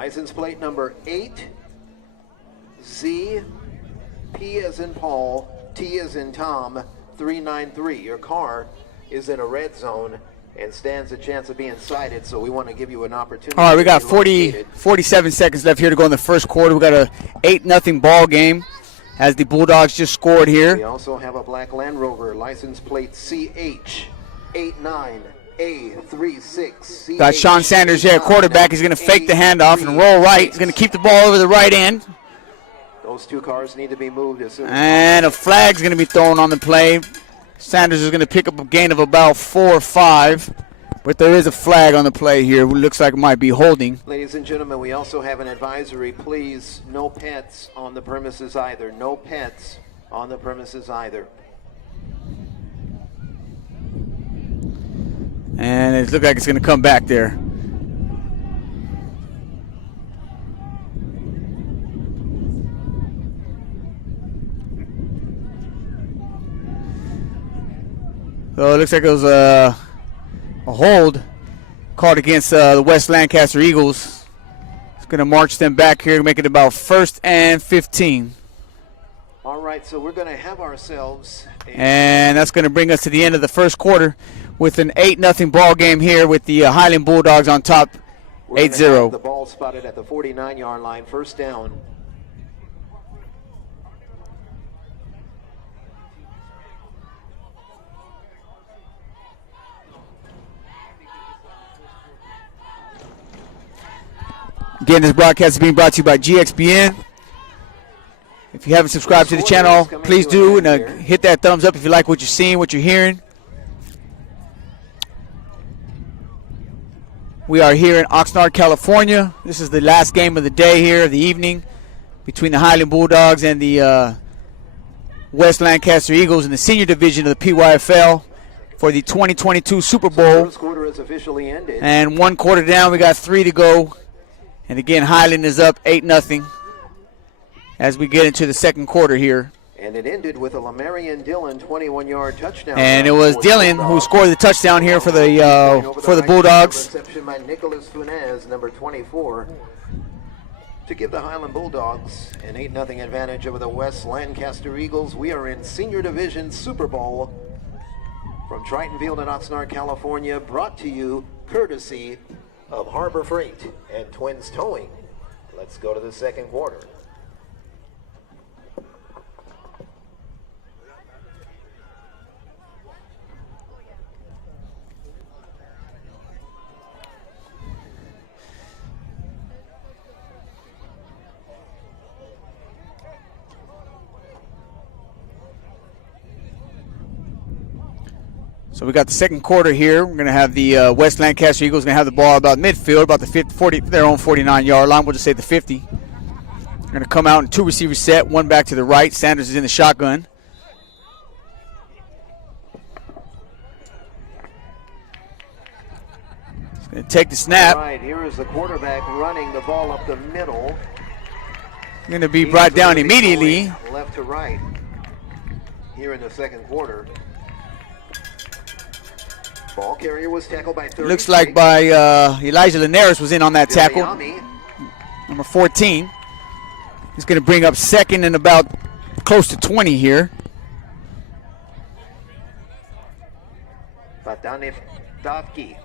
License plate number 8Z, P as in Paul, T as in Tom, 393. Your car is in a red zone and stands a chance of being cited, so we want to give you an opportunity. All right, we got 47 seconds left here to go in the first quarter. We got a 8-0 ball game as the Bulldogs just scored here. We also have a black Land Rover, license plate CH89A36. Got Sean Sanders here, quarterback. He's going to fake the handoff and roll right. He's going to keep the ball over the right end. Those two cars need to be moved as soon as and a flag's going to be thrown on the play. Sanders is going to pick up a gain of about 4 or 5, but there is a flag on the play here. It looks like it might be holding. Ladies and gentlemen, we also have an advisory. Please, no pets on the premises either. No pets on the premises either. And it looks like it's going to come back there. So it looks like it was a hold called against the West Lancaster Eagles. It's going to march them back here, make it about 1st and 15. All right, so we're going to have ourselves. And that's going to bring us to the end of the first quarter with an 8-0 ball game here with the Highland Bulldogs on top, 8-0. The ball spotted at the 49-yard line, first down. Again, this broadcast is being brought to you by GXBN. If you haven't subscribed to the channel, please do, and hit that thumbs up if you like what you're seeing, what you're hearing. We are here in Oxnard, California. This is the last game of the day here, of the evening, between the Highland Bulldogs and the West Lancaster Eagles in the senior division of the PYFL for the 2022 Super Bowl. First quarter is officially ended. And 1 quarter down, we got 3 to go. And again, Highland is up 8-0 as we get into the second quarter here. And it ended with a Lamarian Dillon 21-yard touchdown. And it was Dillon who scored the touchdown here for the Bulldogs. Reception by Nicholas Funez, number 24, to give the Highland Bulldogs an 8-0 advantage over the West Lancaster Eagles. We are in Senior Division Super Bowl from Triton Field in Oxnard, California, brought to you courtesy of Harbor Freight and Twins Towing. Let's go to the second quarter. So we got the second quarter here. We're going to have the West Lancaster Eagles going to have the ball about midfield, about the 40, their own 49-yard line. We'll just say the 50. They're going to come out in 2 receiver set, one back to the right. Sanders is in the shotgun. He's going to take the snap. All right, here is the quarterback running the ball up the middle. Going to be brought down immediately. Left to right here in the second quarter. Ball carrier was tackled by 30. Looks like by Elijah Linares was in on that tackle. Number 14. He's going to bring up second and about close to 20 here. Badanetavki.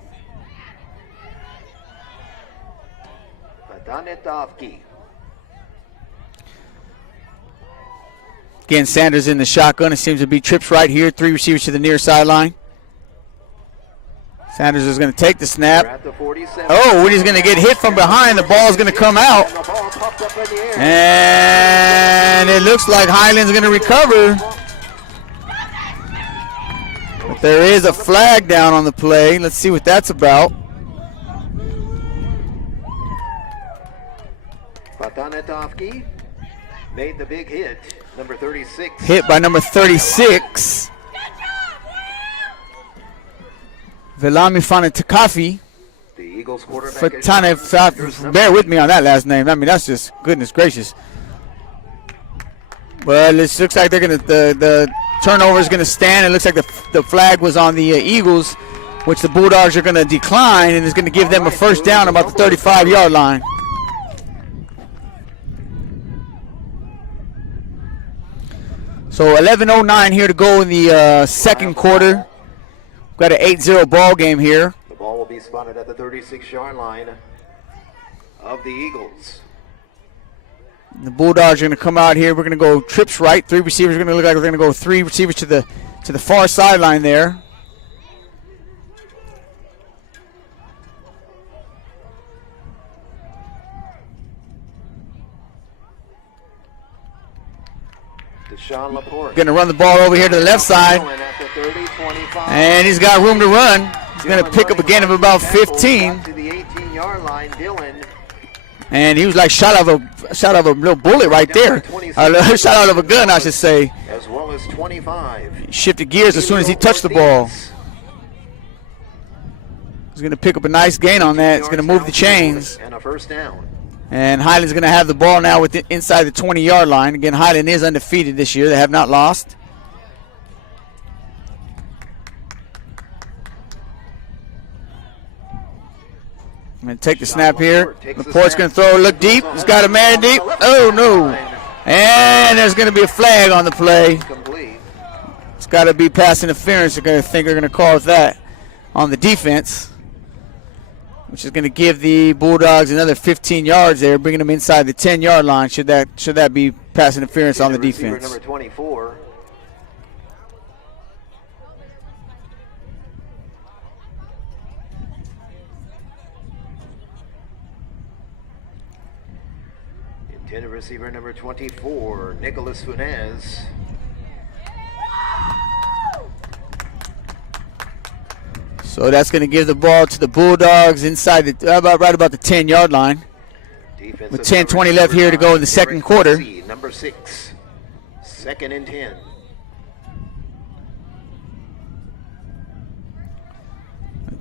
Again, Sanders in the shotgun. It seems to be trips right here. 3 receivers to the near sideline. Sanders is going to take the snap. Oh, when he's going to get hit from behind, the ball is going to come out. And it looks like Highland's going to recover. But there is a flag down on the play. Let's see what that's about. Badanetavki made the big hit. Number 36. Hit by number 36. Velami Fanatakafi. The Eagles quarterback. Bear with me on that last name. I mean, that's just goodness gracious. But it looks like they're gonna the turnover is gonna stand. It looks like the flag was on the Eagles, which the Bulldogs are gonna decline, and is gonna give them a first down about the 35-yard line. So 11:09 here to go in the second quarter. We've got an 8-0 ball game here. The ball will be spotted at the 36-yard line of the Eagles. The Bulldogs are going to come out here. We're going to go trips right. 3 receivers are going to look like we're going to go 3 receivers to the far sideline there. Going to run the ball over here to the left side. And he's got room to run. He's going to pick up a gain of about 15. And he was like shot out of a little bullet right there. Shot out of a gun, I should say. As well as 25. He shifted gears as soon as he touched the ball. He's going to pick up a nice gain on that. He's going to move the chains. And a first down. And Highland's going to have the ball now inside the 20-yard line. Again, Highland is undefeated this year. They have not lost. I'm going to take the snap here. Laporte's going to throw, look deep. He's got a man deep. Oh, no. And there's going to be a flag on the play. It's got to be pass interference. They're going to think they're going to call that on the defense, which is going to give the Bulldogs another 15 yards there, bringing them inside the 10-yard line. Should that be pass interference on the defense? Number 24. Intended receiver number 24, Nicholas Funes. So that's going to give the ball to the Bulldogs inside right about the 10-yard line. With 10:20 left here to go in the second quarter. Number 6, second and 10.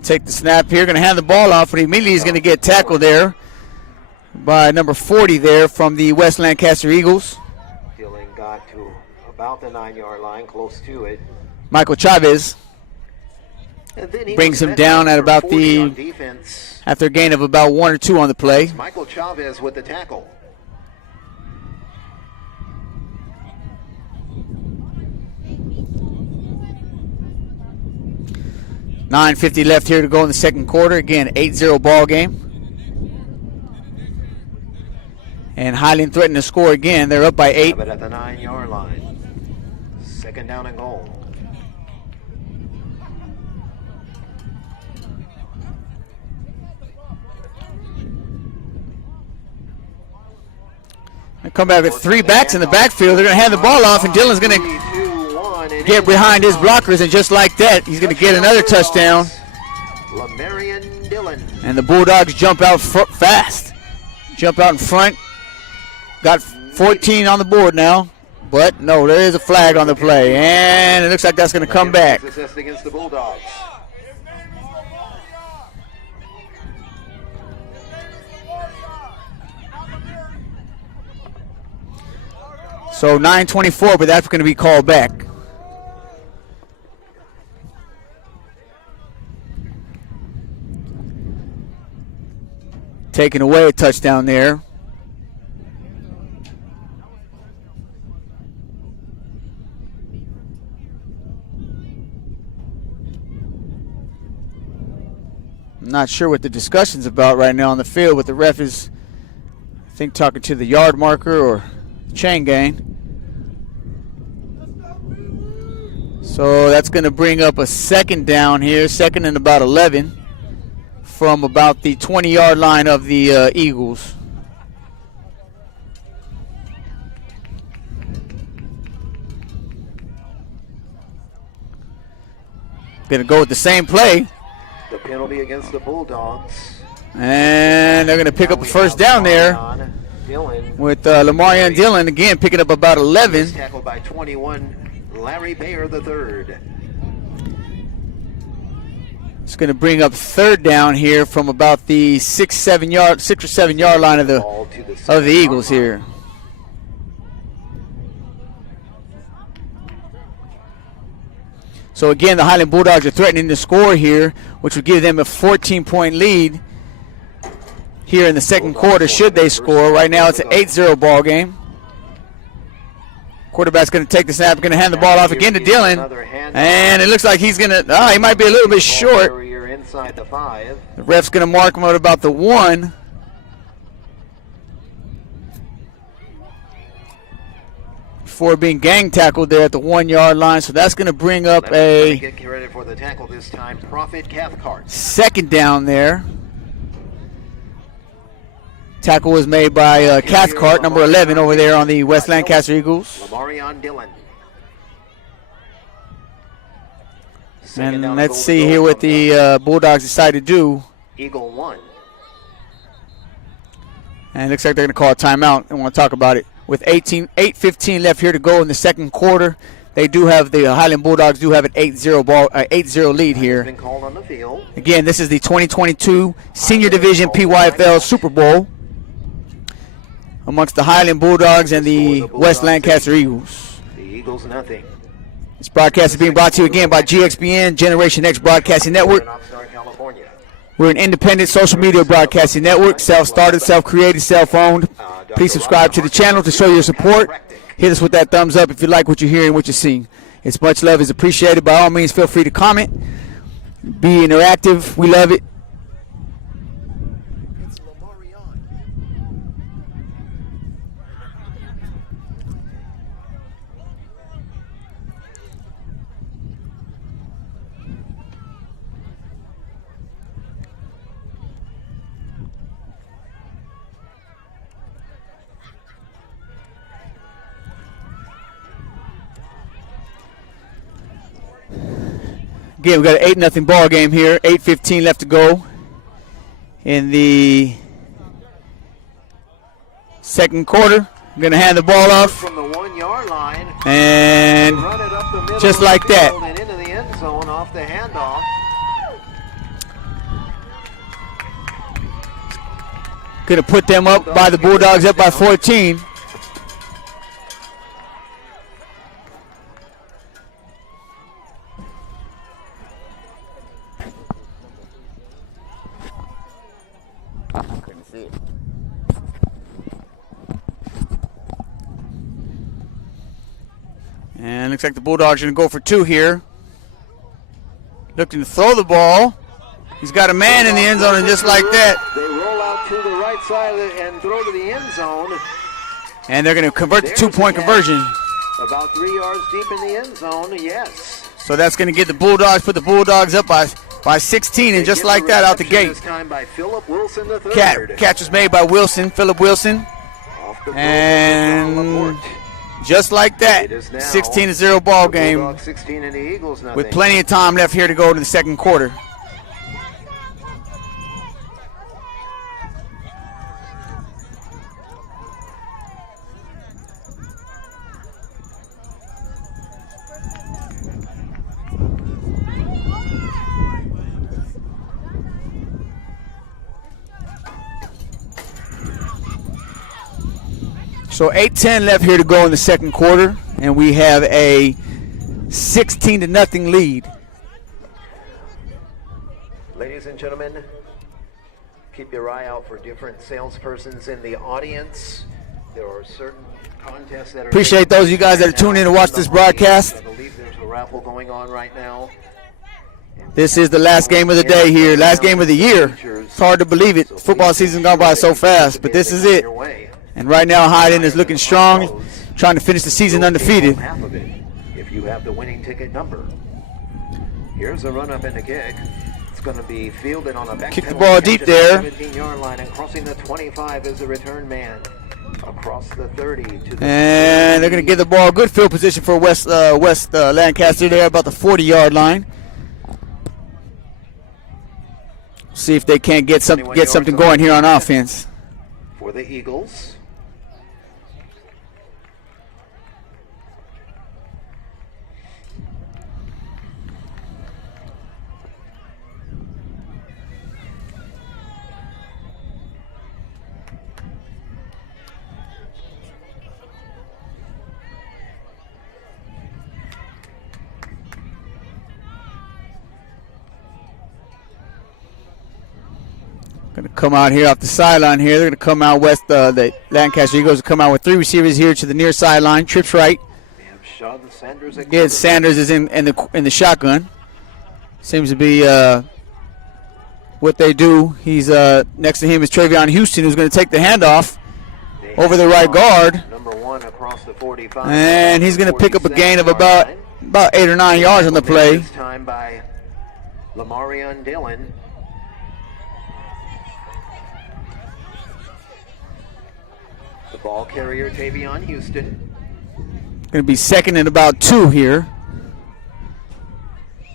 Take the snap here. Going to hand the ball off, but immediately he's going to get tackled there by number 40 there from the West Lancaster Eagles. Dylan got to about the 9-yard line, close to it. Michael Chavez brings him down at about after a gain of about 1 or 2 on the play. Michael Chavez with the tackle. $9:50 left here to go in the second quarter. Again, 8-0 ball game. And Highland threatened to score again. They're up by 8. But at the 9-yard line. Second down and goal. They come back with 3 backs in the backfield. They're going to hand the ball off, and Dylan's going to get behind his blockers, and just like that, he's going to get another touchdown. And the Bulldogs jump out fast. Jump out in front. Got 14 on the board now, but no, there is a flag on the play, and it looks like that's going to come back. Against the Bulldogs. So 9:24, but that's going to be called back. Taking away a touchdown there. I'm not sure what the discussion's about right now on the field, but the ref is, I think, talking to the yard marker or chain gang. So that's going to bring up a second down here, second and about 11 from about the 20-yard line of the Eagles. Going to go with the same play. The penalty against the Bulldogs. And they're going to pick up a first down there with Lamarion Dillon again picking up about 11. Tackled by 21, Larry Bayer the 3rd. It's going to bring up third down here from about the 6 or 7 yard line of the Eagles here. So again, the Highland Bulldogs are threatening to score here, which would give them a 14-point lead here in the second quarter should they score. Right now it's an 8-0 ball game. Quarterback's going to take the snap, going to hand the ball off again to Dylan. And it looks like he's going to, he might be a little bit short. The ref's going to mark him at about the 1. Before being gang tackled there at the 1-yard line. So that's going to bring up a get ready for the tackle this time. Profit Cathcart. Second down there. Tackle was made by Cathcart, number 11, over there on the West Lancaster Eagles. Lamarion Dillon. And let's see here what the Bulldogs decide to do. Eagle 1. And it looks like they're going to call a timeout. I want to talk about it. With 8:15 left here to go in the second quarter, they do have the Highland Bulldogs do have an 8-0 lead here. Been called on the field. Again, this is the 2022 Senior Division PYFL Super Bowl amongst the Highland Bulldogs and the West Lancaster Eagles. The Eagles nothing. This broadcast is being brought to you again by GXBN, Generation X Broadcasting Network. We're an independent social media broadcasting network, self-started, self-created, self-owned. Please subscribe to the channel to show your support. Hit us with that thumbs up if you like what you're hearing, what you're seeing. It's much love is appreciated. By all means, feel free to comment. Be interactive. We love it. Again, we got an 8-0 ball game here. 8:15 left to go in the second quarter. I'm going to hand the ball off. From the 1-yard line. And Run it up the middle just like of the that. field and into the end zone off the handoff. Going to put them up by the Bulldogs, up by 14. Couldn't see it. And looks like the Bulldogs are going to go for 2 here. Looking to throw the ball. He's got a man in the end zone, and just like that. They roll out to the right side and throw to the end zone. And they're going to convert the 2-point conversion. About 3 yards deep in the end zone, yes. So that's going to get the Bulldogs, put the Bulldogs up by 16, and just like that out the gate. This time by Philip Wilson the third. Catch was made by Wilson, Philip Wilson. And just like that, 16-0 ball game 16 and the Eagles nothing. with plenty of time left here to go to the second quarter. So 8:10 left here to go in the second quarter, and we have a 16-0 lead. Ladies and gentlemen, keep your eye out for different salespersons in the audience. There are certain contests that are... Appreciate those of you guys that are tuning in to watch this broadcast. I believe there's a raffle going on right now. This is the last game of the day here, last game of the year. It's hard to believe it. Football season's gone by so fast, but this is it. And right now, Highland is looking strong, trying to finish the season undefeated. Half of it, if you have the winning ticket number. Here's a run up and a kick. It's going to be fielded on a back. Kick the ball deep there. 17-yard line and crossing the 25 is the return man. Across the 30 to the... And they're going to give the ball good field position for West Lancaster there, about the 40-yard line. See if they can't get something going here on offense. For the Eagles. Going to come out here off the sideline here. They're going to come out the Lancaster Eagles will come out with 3 receivers here to the near sideline. Trips right. Sean Sanders. Again, Sanders is in the shotgun. Seems to be what they do. He's next to him is Travion Houston, who's going to take the handoff over the right guard. Number 1 across the 45. And he's going to pick up a gain of about 8 or 9 yards on the play. This time by Lamarion Dillon. The ball carrier, Tavion Houston. Going to be second and about 2 here.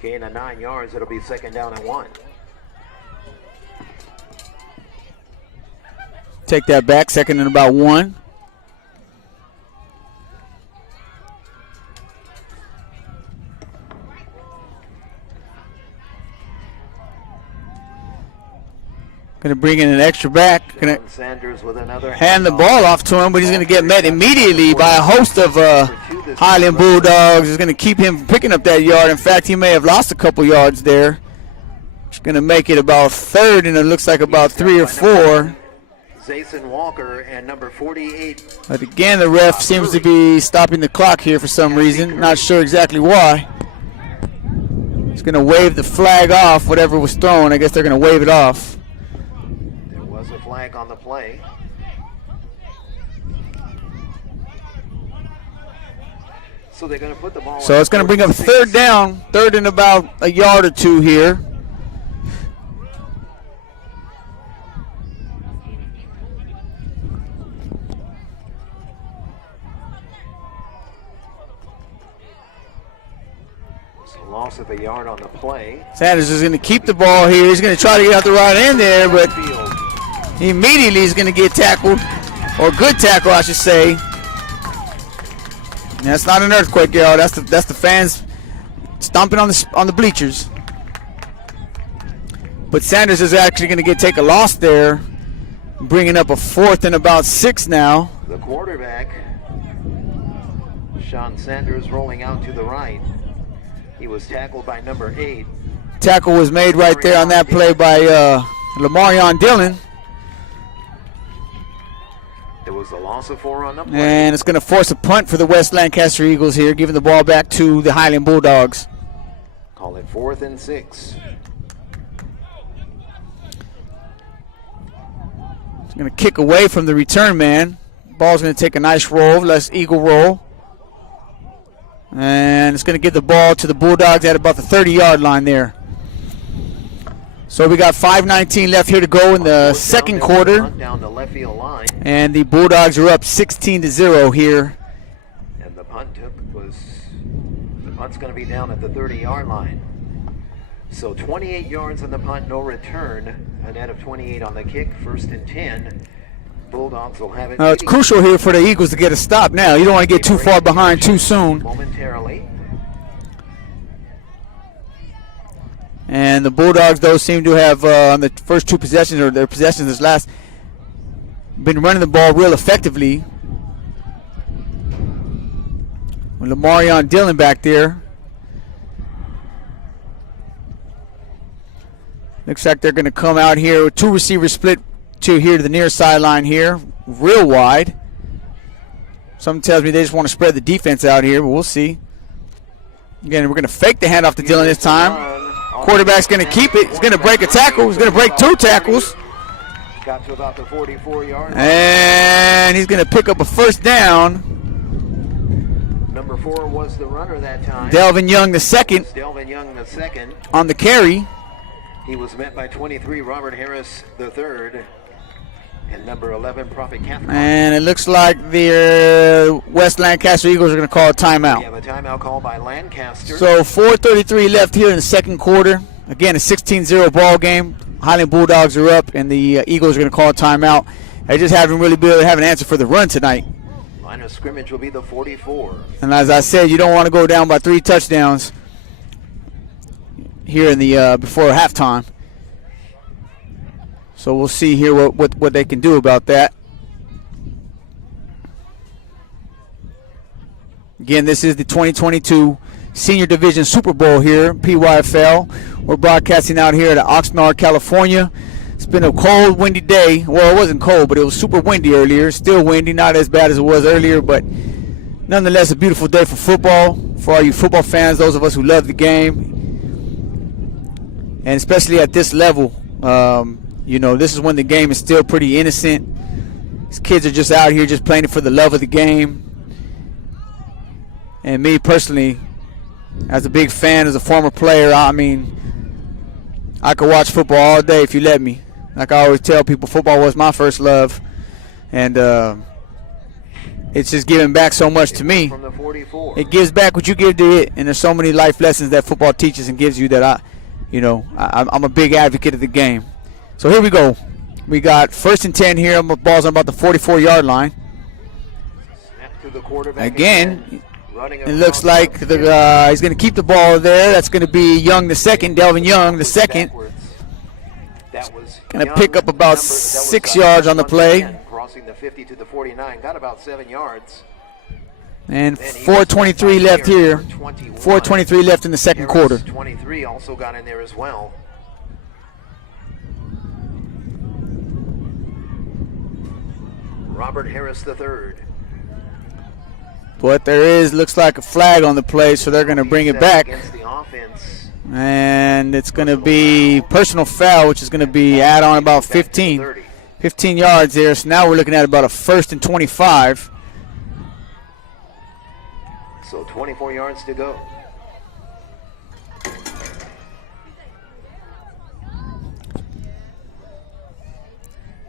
Gain of 9 yards. It'll be second down and 1. Take that back, second and about 1. Going to bring in an extra back. Going to Sanders with another hand the ball off to him, but he's going to get met immediately by a host of Highland Bulldogs. Is going to keep him from picking up that yard. In fact, he may have lost a couple yards there. He's going to make it about third, and it looks like about 3 or 4. Jason Walker and number 48. But again, the ref seems to be stopping the clock here for some reason. Not sure exactly why. He's going to wave the flag off, whatever was thrown. I guess they're going to wave it off. There was a flag on the play. So they're going to put the ball. So it's going to bring up third down, third and about a yard or 2 here. Loss of a yard on the play. Sanders is going to keep the ball here. He's going to try to get out the right end there, but immediately he's going to get tackled, or good tackle, I should say. And that's not an earthquake, y'all. That's the fans stomping on the bleachers. But Sanders is actually going to take a loss there, bringing up a fourth and about 6 now. The quarterback, Sean Sanders, rolling out to the right. He was tackled by number 8. Tackle was made right there on that play by Lamarion Dillon. There was a loss of 4 on the play. And it's going to force a punt for the West Lancaster Eagles here, giving the ball back to the Highland Bulldogs. Call it 4th and 6. It's going to kick away from the return man. Ball's going to take a nice roll, less Eagle roll. And it's going to give the ball to the Bulldogs at about the 30-yard line there. So we got 5:19 left here to go in the second quarter. Down the left field line. And the Bulldogs are up 16-0 here. And the punt's going to be down at the 30-yard line. So 28 yards on the punt, no return. A net of 28 on the kick, 1st and 10. Bulldogs will have it. It's crucial here for the Eagles to get a stop now. You don't want to get too far behind too soon. Momentarily. And the Bulldogs, though, seem to have on the first 2 possessions, or their possessions this last, been running the ball real effectively. With Lamarion Dillon back there. Looks like they're going to come out here with 2 receivers split to here to the near sideline here, real wide. Something tells me they just want to spread the defense out here, but we'll see. Again, we're going to fake the handoff to Dillon this time. Quarterback's going to keep it. He's going to break a tackle. He's going to break 2 tackles. Got to about the 44-yard line. And he's going to pick up a first down. Number 4 was the runner that time. Delvin Young the second on the carry. He was met by 23 Robert Harris the third. And number 11, Prophet Cathcart. And it looks like the West Lancaster Eagles are going to call a timeout. We have a timeout called by Lancaster. So 4:33 left here in the second quarter. Again, a 16-0 ball game. Highland Bulldogs are up, and the Eagles are going to call a timeout. They just haven't really been able to have an answer for the run tonight. Line of scrimmage will be the 44. And as I said, you don't want to go down by 3 touchdowns here in the before halftime. So we'll see here what they can do about that. Again, this is the 2022 Senior Division Super Bowl here, PYFL. We're broadcasting out here at Oxnard, California. It's been a cold, windy day. Well, it wasn't cold, but it was super windy earlier. Still windy, not as bad as it was earlier, but Nonetheless, a beautiful day for football, for all you football fans, those of us who love the game. And especially at this level, you know, this is when the game is still pretty innocent. These kids are just out here just playing it for the love of the game. And me personally, as a big fan, as a former player, I mean, I could watch football all day if you let me. Like I always tell people, football was my first love. And it's just giving back so much to me. It gives back what you give to it. And there's so many life lessons that football teaches and gives you that I'm a big advocate of the game. So here we go. We got 1st and 10 here. Ball's on about the 44-yard line. Again, it looks like he's going to keep the ball there. That's going to be Young the second, Delvin Young the second. Going to pick up about 6 yards on the play. Crossing the 50 to the 49, got about 7 yards. And 4:23 left here. 4:23 left in the second quarter. 23 also got in there as well. Robert Harris III. But there looks like a flag on the play, so they're going to bring it back. And it's going to be personal foul, which is going to be add on about 15 yards there. So now we're looking at about a 1st and 25. So 24 yards to go.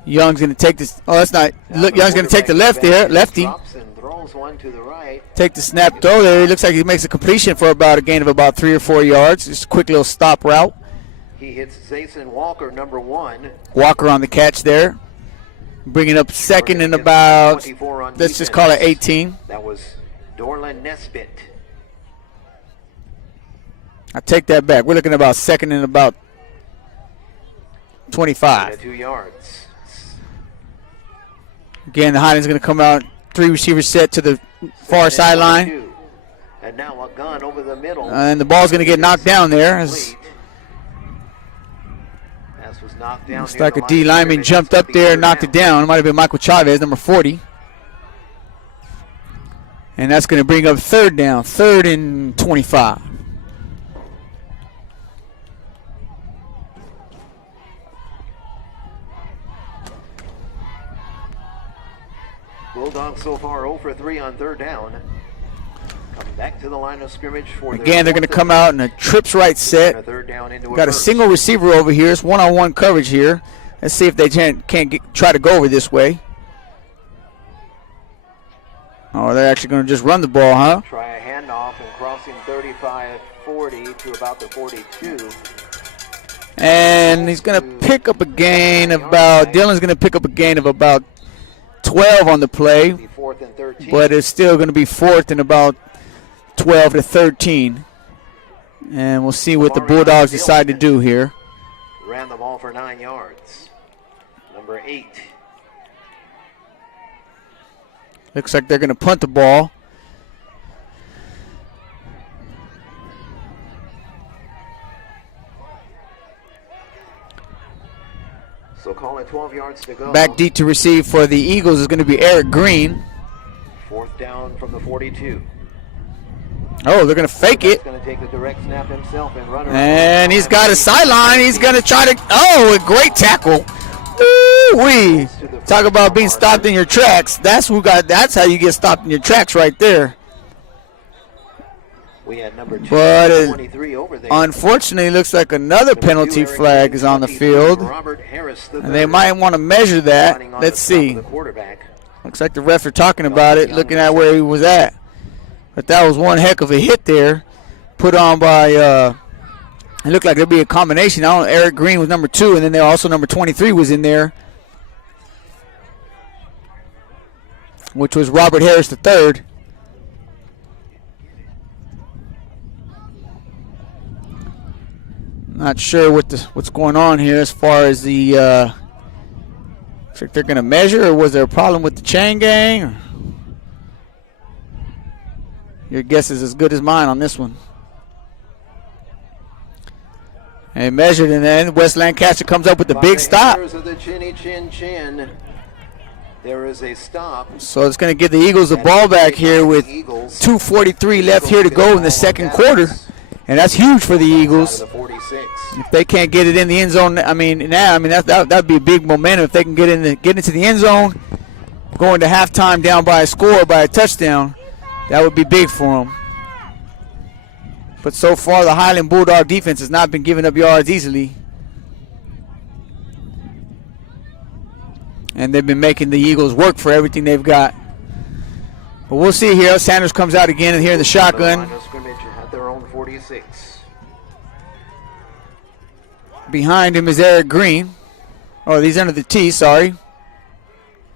Young's going to take this. Oh, that's not. Look, Young's going to take the left there. Lefty. One to the right. Take the snap throw there. It looks like he makes a completion for about a gain of about 3 or 4 yards. Just a quick little stop route. He hits Jason Walker, number 1. Walker on the catch there. Bringing up second and about, let's just call it 18. That was Dorland Nesbitt. I take that back. We're looking about second and about 25. 2 yards. Again, the Highland's going to come out. 3 receivers set to the far sideline. And now a gun over the middle. And the ball's going to get knocked down there. Was knocked down. Looks like a D lineman jumped up there and knocked it down. It might have been Michael Chavez, number 40. And that's going to bring up 3rd down. 3rd and 25. Bulldogs so far 0 for 3 on 3rd down. Come back to the line of scrimmage for again, they're going to come out in a trips right set. Got a single receiver over here. It's one-on-one coverage here. Let's see if they can't try to go over this way. Oh, they're actually going to just run the ball, huh? Try a handoff and crossing 35-40 to about the 42. And he's going to pick up a gain about, Dylan's going to pick up a gain of about 12 on the play. But it's still going to be 4th and about 12 to 13. And we'll see what the Bulldogs decide to do here. Ran the ball for 9 yards. Number 8. Looks like they're going to punt the ball. So call it 12 yards to go. Back deep to receive for the Eagles is going to be Eric Green. 4th down from the 42. Oh, they're going to fake it. Going to take the direct snap himself and run around. And he's got a sideline. He's going to try to, oh, a great tackle. Woo-wee. Talk about being stopped in your tracks. That's how you get stopped in your tracks right there. We had number 2, but 23 over there. Unfortunately, it looks like another penalty flag is on the field. And they might want to measure that. Let's see. Looks like the refs are talking about it, looking at where he was at. But that was one heck of a hit there, put on by, it looked like there'd be a combination. Eric Green was number 2, and then there also number 23 was in there, which was Robert Harris III. Not sure what's going on here as far as the, looks like they're going to measure, or was there a problem with the chain gang? Or? Your guess is as good as mine on this one. And measured, and then West Lancaster comes up with the big stop. Of the chinny chin chin. There is a stop. So it's going to give the Eagles the ball back here with 2:43 left here to go in the second quarter. And that's huge for the Eagles. If they can't get it in the end zone, that'd be a big momentum if they can get into the end zone, going to halftime down by a score, by a touchdown. That would be big for them. But so far, the Highland Bulldog defense has not been giving up yards easily. And they've been making the Eagles work for everything they've got. But we'll see here. Sanders comes out again and here in the shotgun. Their own 46. Behind him is Eric Green. Oh, he's under the T, sorry.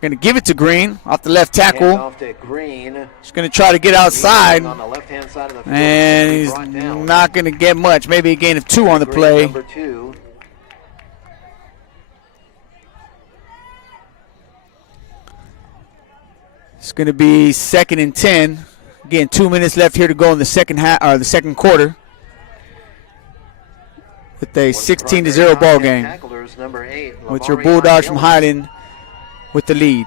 Going to give it to Green off the left tackle. Off to Green. He's going to try to get outside. On the left-hand side of the field. And he's not going to get much. Maybe a gain of 2 on the play. Number 2. It's going to be 2nd and 10. Again, 2 minutes left here to go in the second second quarter. With a 16-0 ball game. With your Bulldogs from Highland with the lead.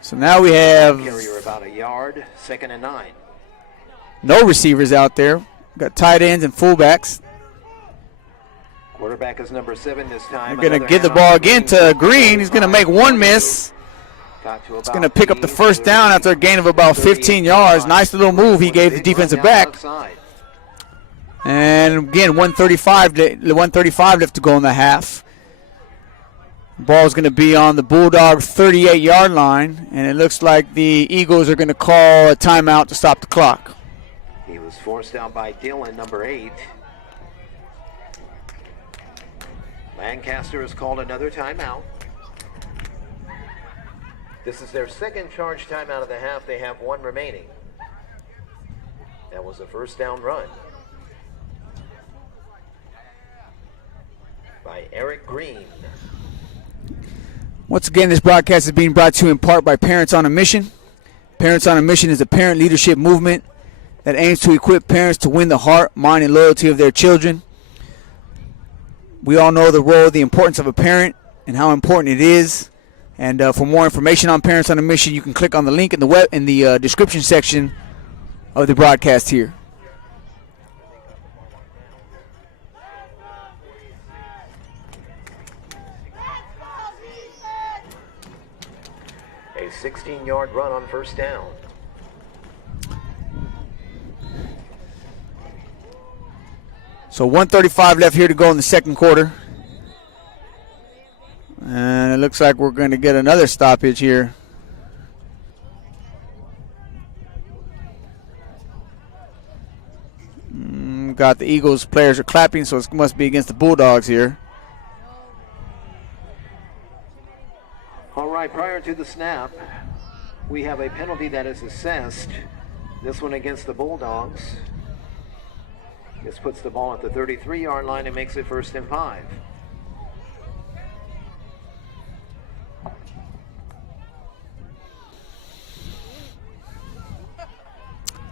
So now we have about a yard, 2nd and 9. No receivers out there. Got tight ends and fullbacks. Quarterback is number 7 this time. They're going to give the ball again to Green. He's going to make one miss. He's going to pick up the first down after a gain of about 15 yards. Nice little move he gave the defensive back. And again, 135 left to go in the half. Ball is going to be on the Bulldog 38-yard line, and it looks like the Eagles are going to call a timeout to stop the clock. He was forced out by Dylan, number 8. Lancaster has called another timeout. This is their second charge timeout of the half. They have 1 remaining. That was a first down run by Eric Green. Once again, this broadcast is being brought to you in part by Parents on a Mission. Parents on a Mission is a parent leadership movement that aims to equip parents to win the heart, mind, and loyalty of their children. We all know the role, the importance of a parent, and how important it is. And for more information on Parents on a Mission, you can click on the link in the description section of the broadcast here. A 16-yard run on first down. So 1:35 left here to go in the second quarter. And it looks like we're going to get another stoppage here. Got the Eagles players are clapping, so it must be against the Bulldogs here. All right, prior to the snap, we have a penalty that is assessed. This one against the Bulldogs. This puts the ball at the 33-yard line and makes it 1st and 5.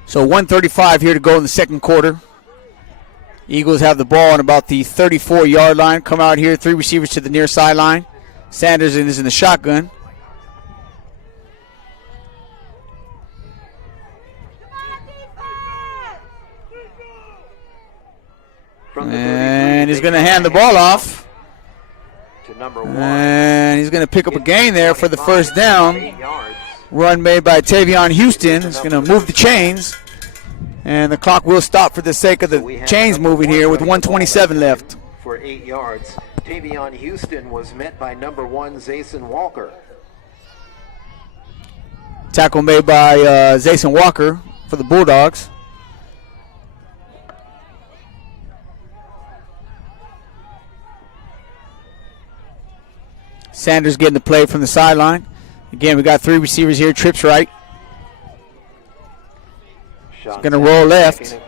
So 1:35 here to go in the second quarter. Eagles have the ball on about the 34-yard line. Come out here, 3 receivers to the near sideline. Sanders is in the shotgun. And he's going to hand the ball off. To number 1. And he's going to pick up a gain there for the first down. Run made by Tavion Houston. It's going to move the chains. And the clock will stop for the sake of the chains moving here with 1:27 left. For 8 yards. Tavion Houston was met by number 1, Jason Walker. Tackle made by Jason Walker for the Bulldogs. Sanders getting the play from the sideline. Again, we got 3 receivers here. Trips right. He's going to roll left.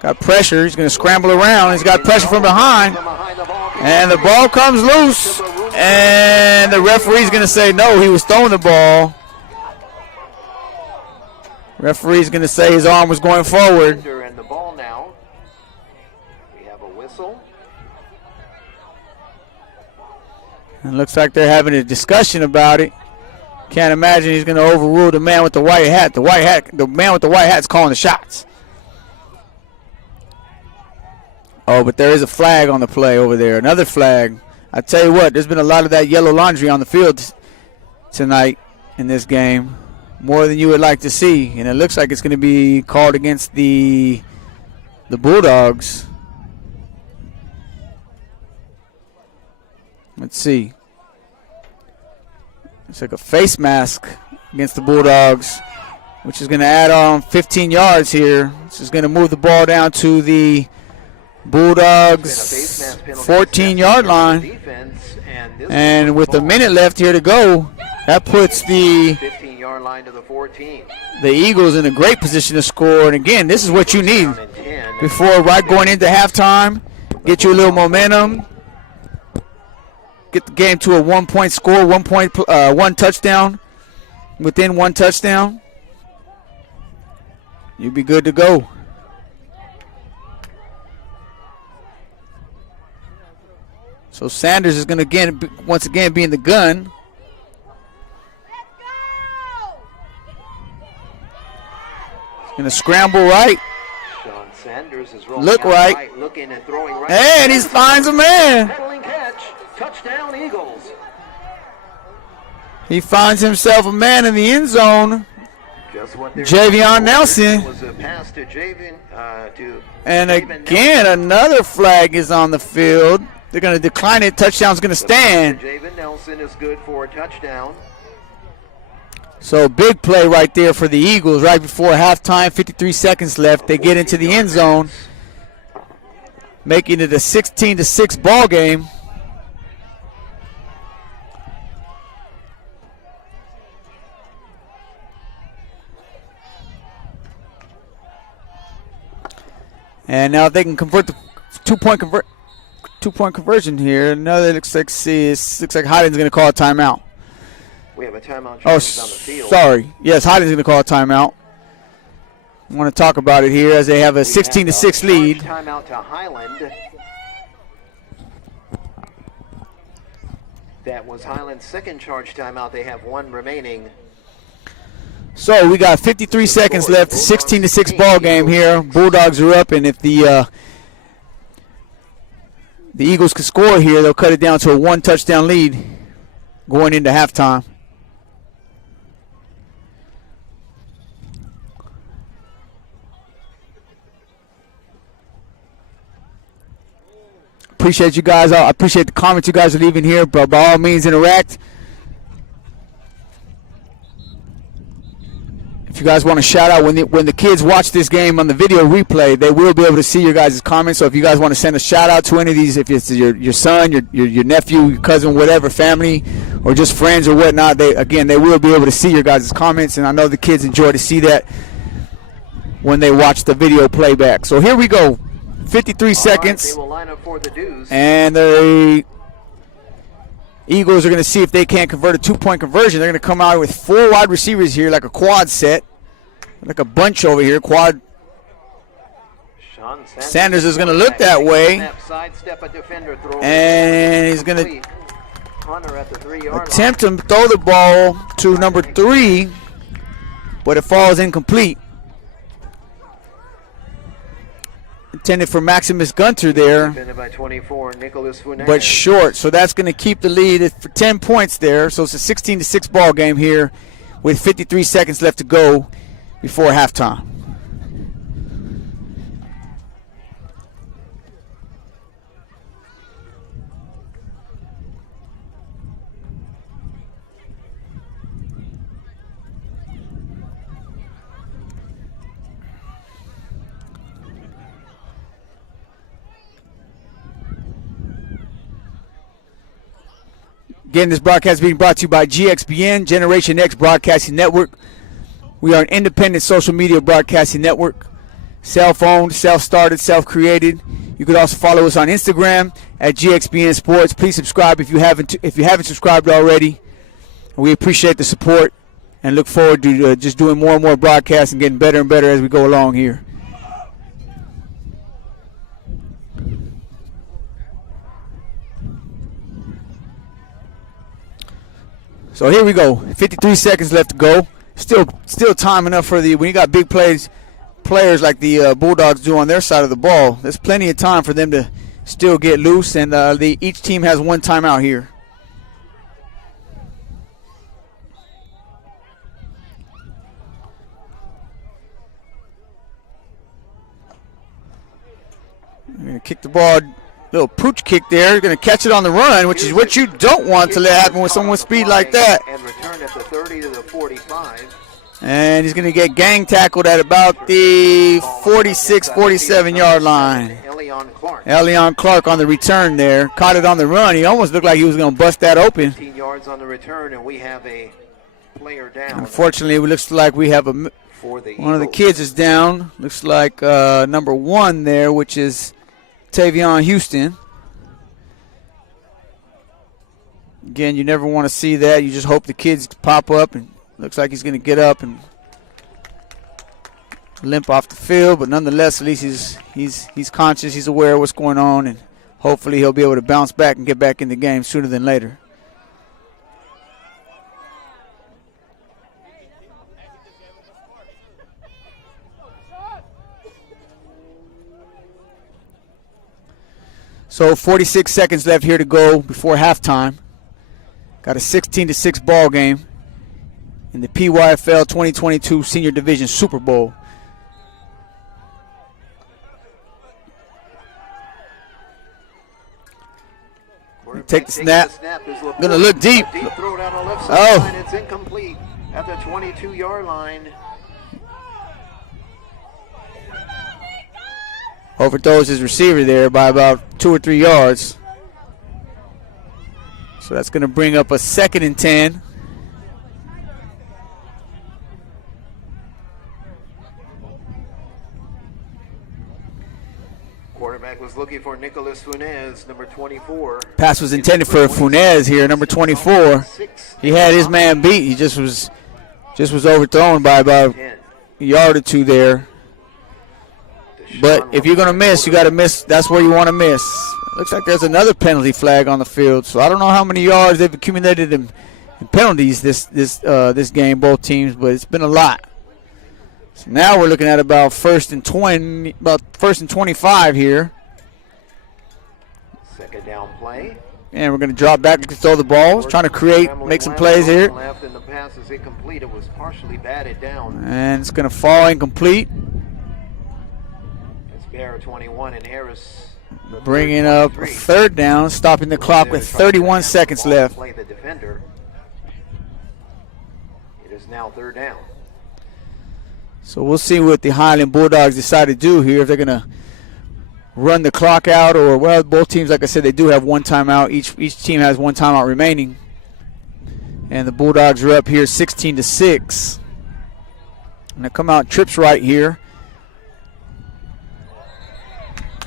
Got pressure. He's going to scramble around. He's got pressure from behind. And the ball comes loose. And the referee's going to say no, he was throwing the ball. Referee's going to say his arm was going forward. And the ball now. We have a whistle. It looks like they're having a discussion about it. Can't imagine he's going to overrule the man with the white hat. The man with the white hat's calling the shots. Oh, but there is a flag on the play over there. Another flag. I tell you what, there's been a lot of that yellow laundry on the field tonight in this game. More than you would like to see. And it looks like it's going to be called against the Bulldogs. Let's see. It's like a face mask against the Bulldogs, which is going to add on 15 yards here. This is going to move the ball down to the Bulldogs' 14-yard line. And with a minute left here to go, that puts the 15-yard line to the 14. The Eagles in a great position to score. And again, this is what you need before going into halftime. Get you a little momentum. Get the game to a 1-point score, 1 touchdown. Within 1 touchdown, you'll be good to go. So Sanders is going to once again be in the gun. He's going to scramble right. Sean Sanders is rolling Look right. Looking and throwing right. And he finds a man. Pedaling catch. Touchdown Eagles. He finds himself a man in the end zone. Javion Nelson. Was a pass to Javion, and again, another flag is on the field. They're going to decline it. Touchdown's going to stand. Javion Nelson is good for a touchdown. So big play right there for the Eagles right before halftime. 53 seconds left. They get into the end zone, making it a 16-6 ball game. And now if they can convert the two-point conversion here. Another looks like Highland's going to call a timeout. We have a timeout on the field. Sorry. Yes, Highland's going to call a timeout. I want to talk about it here as they have a 16-6 lead. Timeout to Highland. That was Highland's second charge timeout. They have 1 remaining. So we got 53 seconds left. 16-6 ball game here. Bulldogs are up, and if the Eagles can score here, they'll cut it down to a 1 touchdown lead going into halftime. Appreciate you guys. I appreciate the comments you guys are leaving here, but by all means, interact. If you guys want to shout out, when the kids watch this game on the video replay, they will be able to see your guys' comments. So if you guys want to send a shout out to any of these, if it's your son, your nephew, your cousin, whatever, family, or just friends or whatnot, they will be able to see your guys' comments. And I know the kids enjoy to see that when they watch the video playback. So here we go. 53 seconds. They will line up for the dues. And the Eagles are going to see if they can't convert a 2-point conversion. They're going to come out with 4 wide receivers here, like a quad set, like a bunch over here. Quad. Sanders is going to look that way, and he's going to attempt to throw the ball to number 3, but it falls incomplete. Intended for Maximus Gunter there, but short. So that's going to keep the lead for 10 points there. So it's a 16-6 ball game here with 53 seconds left to go before halftime. Again, this broadcast is being brought to you by GXBN, Generation X Broadcasting Network. We are an independent social media broadcasting network. Self-owned, self-started, self-created. You could also follow us on Instagram at GXBN Sports. Please subscribe if you haven't subscribed already. We appreciate the support and look forward to just doing more and more broadcasts and getting better and better as we go along here. So here we go. 53 seconds left to go. Still time enough for when you got big players like the Bulldogs do on their side of the ball. There's plenty of time for them to still get loose, and each team has one timeout here. They're going to kick the ball. Little pooch kick there. Going to catch it on the run, which is what you don't want to let happen with someone with speed like that. And return at the 30 to the 45. And he's going to get gang tackled at about the 46, 47-yard line. Elion Clark on the return there. Caught it on the run. He almost looked like he was going to bust that open. 15 yards on the return, and we have a player down. Unfortunately, it looks like we have one of the kids is down. Looks like number 1 there, which is Tavion Houston. Again, you never want to see that. You just hope the kids pop up, and looks like he's going to get up and limp off the field, but nonetheless, at least he's conscious. He's aware of what's going on, and hopefully he'll be able to bounce back and get back in the game sooner than later. So 46 seconds left here to go before halftime. Got a 16-6 ball game in the PYFL 2022 Senior Division Super Bowl. Take the snap. Gonna look deep. Throw down the left side line. It's incomplete at the 22-yard line. Overthrows his receiver there by about 2 or 3 yards. So that's going to bring up a 2nd and 10. Quarterback was looking for Nicholas Funes, number 24. Pass was intended for Funes here, number 24. He had his man beat. He just was overthrown by about a yard or 2 there. But if you're going to miss, you got to miss. That's where you want to miss. Looks like there's another penalty flag on the field. So I don't know how many yards they've accumulated in penalties this game, both teams, but it's been a lot. So now we're looking at about first and 25 here. 2nd down play. And we're going to drop back to throw the ball. Trying to make some plays here. Left and the pass is incomplete. It was partially batted down. And it's going to fall incomplete. Bear 21 and Harris bringing up a 3rd down, stopping the clock with 31 seconds left. Play the defender. It is now 3rd down. So we'll see what the Highland Bulldogs decide to do here. If they're going to run the clock out, or well, both teams, like I said, they do have one timeout. Each team has one timeout remaining, and the Bulldogs are up here 16-6. And they come out trips right here.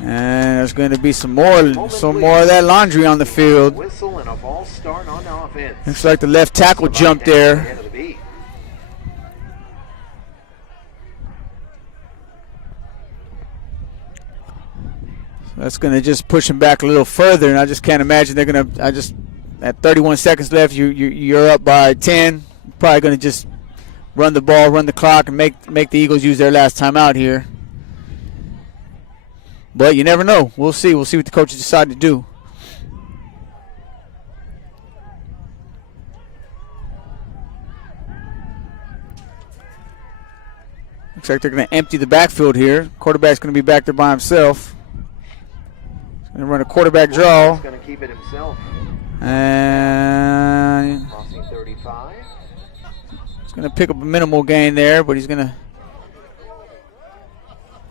And there's going to be some more of that laundry on the field. Whistle and a false start on offense. Looks like the left tackle jumped there. So that's going to just push him back a little further, and I just can't imagine they're going to. At 31 seconds left, you're up by 10. Probably going to just run the ball, run the clock, and make the Eagles use their last timeout here. But you never know. We'll see. We'll see what the coaches decide to do. Looks like they're going to empty the backfield here. Quarterback's going to be back there by himself. He's going to run a quarterback draw. He's going to keep it himself. And crossing 35. He's going to pick up a minimal gain there, but he's going to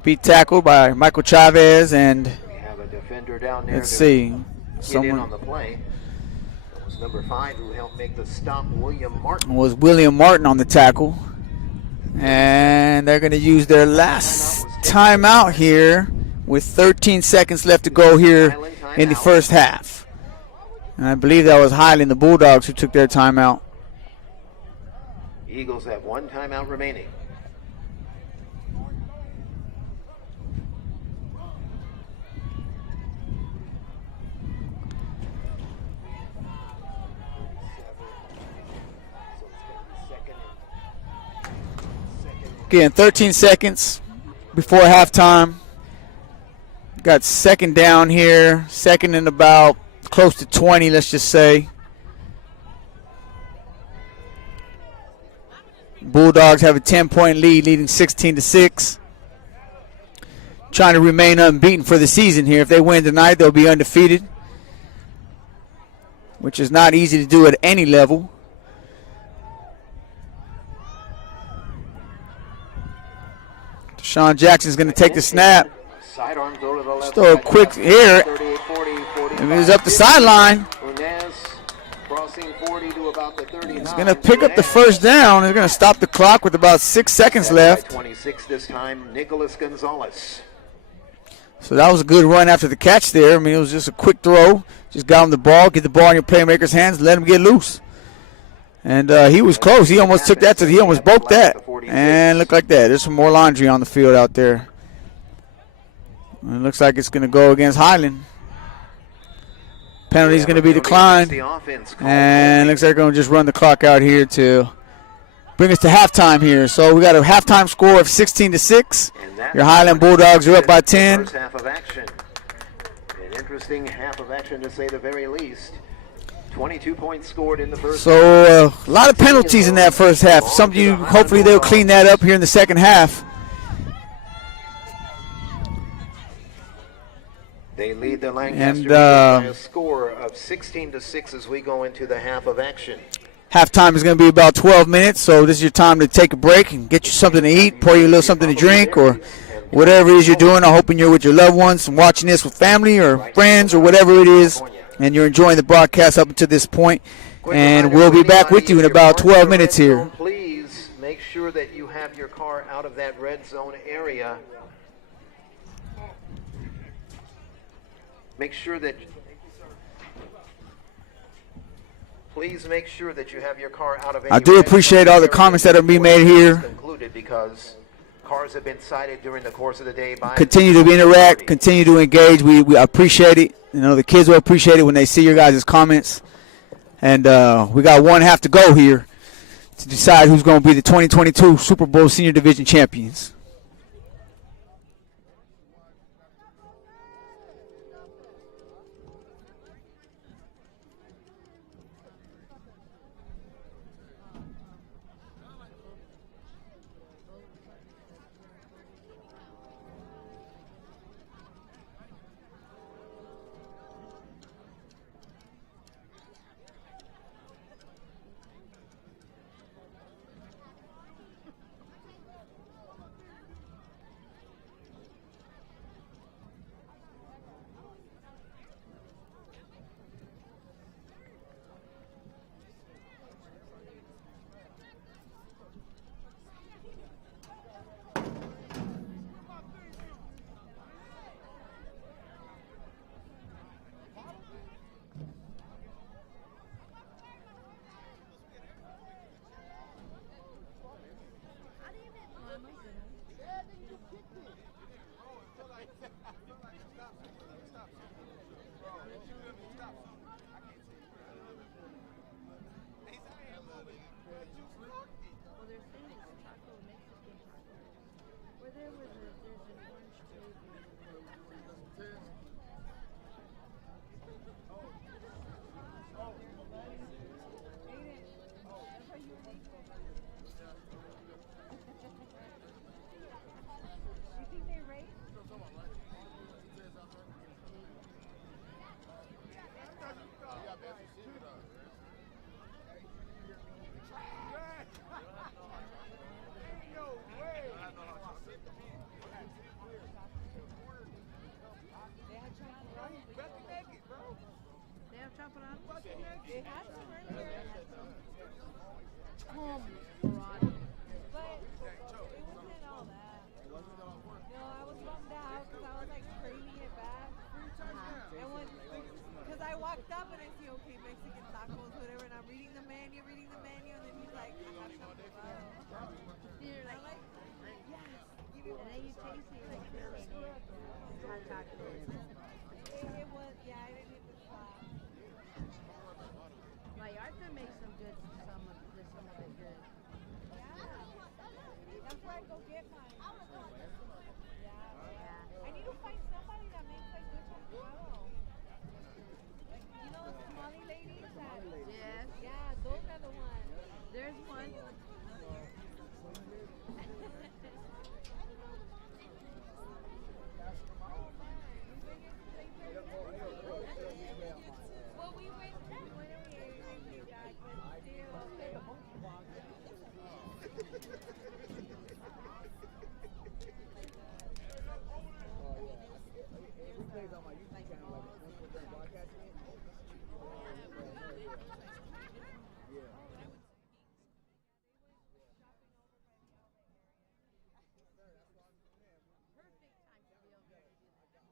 be tackled by Michael Chavez, and we have a defender down there. Let's see. Someone on the play. That was number 5 who helped make the stop. William Martin on the tackle, and they're going to use their last timeout here with 13 seconds left to go here in the first half. And I believe that was Highland, the Bulldogs, who took their timeout. Eagles have one timeout remaining. Again, 13 seconds before halftime. Got second down here. Second and about close to 20, let's just say. Bulldogs have a 10-point lead, leading 16-6. Trying to remain unbeaten for the season here. If they win tonight, they'll be undefeated, which is not easy to do at any level. Deshaun Jackson's going to take the snap. Just throw a quick here. It was up the sideline. He's going to pick up the first down. They're going to stop the clock with about 6 seconds left. 26 this time, Nicholas Gonzalez. So that was a good run after the catch there. I mean, it was just a quick throw. Just got him the ball, get the ball in your playmaker's hands, let him get loose. And he was close. He almost took that he almost broke that. And look like that. There's some more laundry on the field out there. And it looks like it's going to go against Highland. Penalty's going to be declined. And looks like they're going to just run the clock out here to bring us to halftime here. So we got a halftime score of 16-6. Your Highland Bulldogs are up by 10. First half of action. An interesting half of action to say the very least. 22 points scored in the first. So a lot of penalties in that first half. Hopefully they'll clean that up here in the second half. They lead the Lancaster Eagles by a score of 16-6 as we go into the half of action. Halftime is going to be about 12 minutes, so this is your time to take a break and get you something to eat, pour you a little something to drink, or whatever it is you're doing. I'm hoping you're with your loved ones and watching this with family or friends or whatever it is, and you're enjoying the broadcast up until this point. And we'll be back with you in about 12 minutes here. Please make sure that you have your car out of that red zone area. Please make sure that you have your car out of. I do appreciate all the comments that are being made here. Because cars have been cited during the course of the day. Continue to interact, continue to engage. We appreciate it. You know, the kids will appreciate it when they see your guys' comments. And we got one half to go here to decide who's going to be the 2022 Super Bowl Senior Division champions. Go get Perfect time to be over there to do that.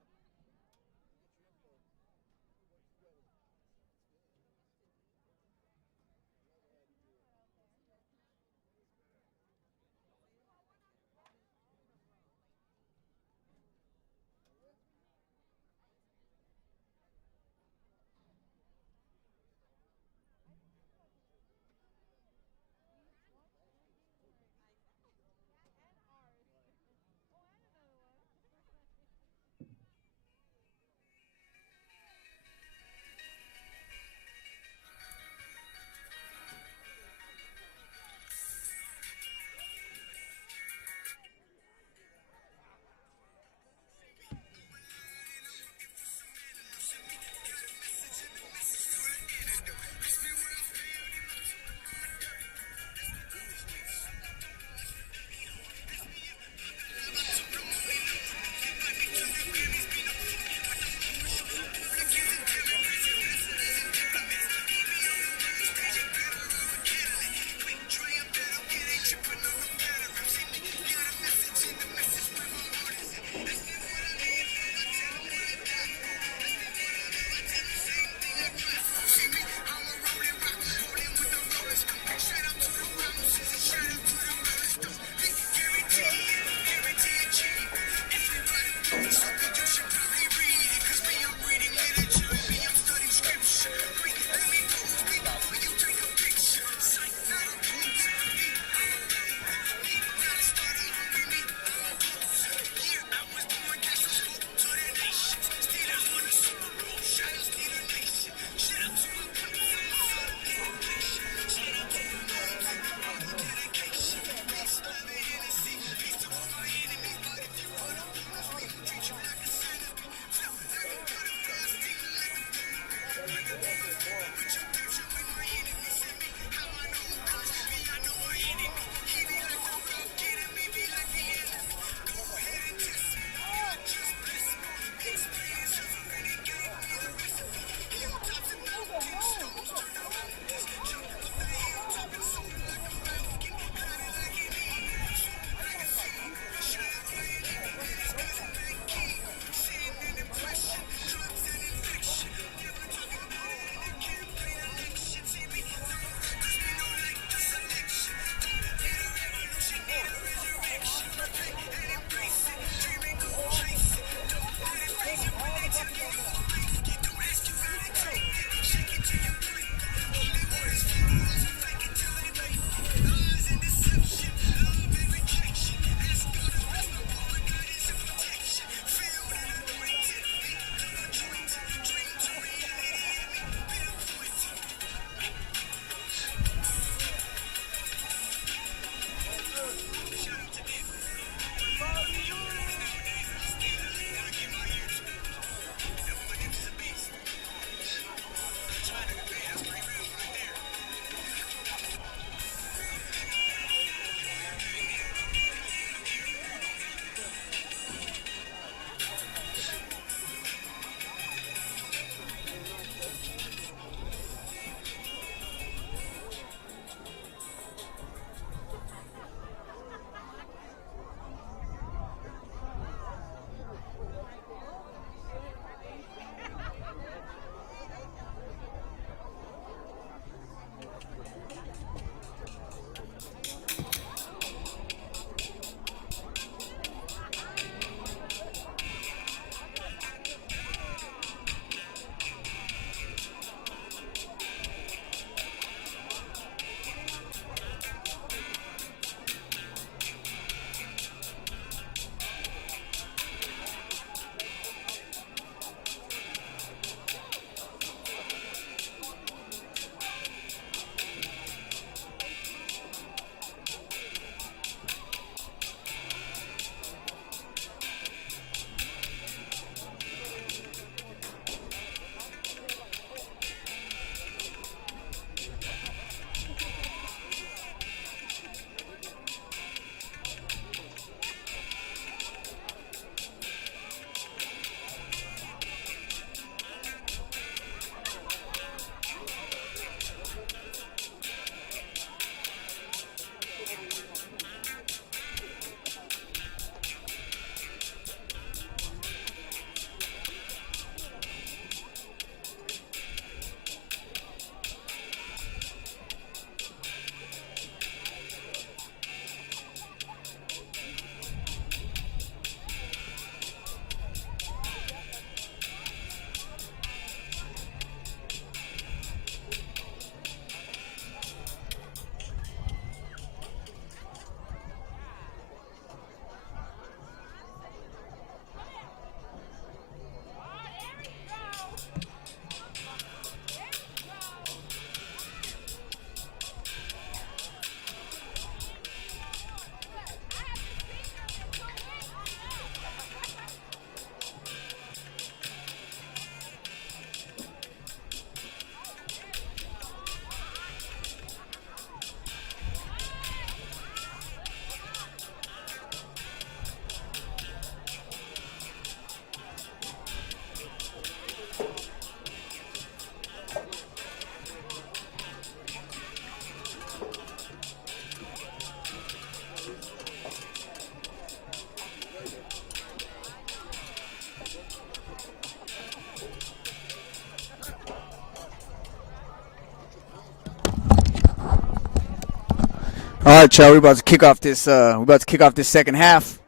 right, y'all. We're about to kick off this. Second half.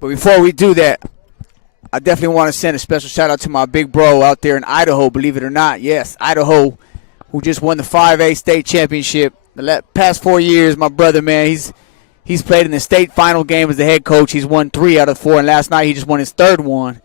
But before we do that, I definitely want to send a special shout out to my big bro out there in Idaho. Believe it or not, yes, Idaho, who just won the 5A state championship. The past 4 years, my brother, man, he's played in the state final game as the head coach. He's won 3 out of 4, and last night he just won his 3rd one.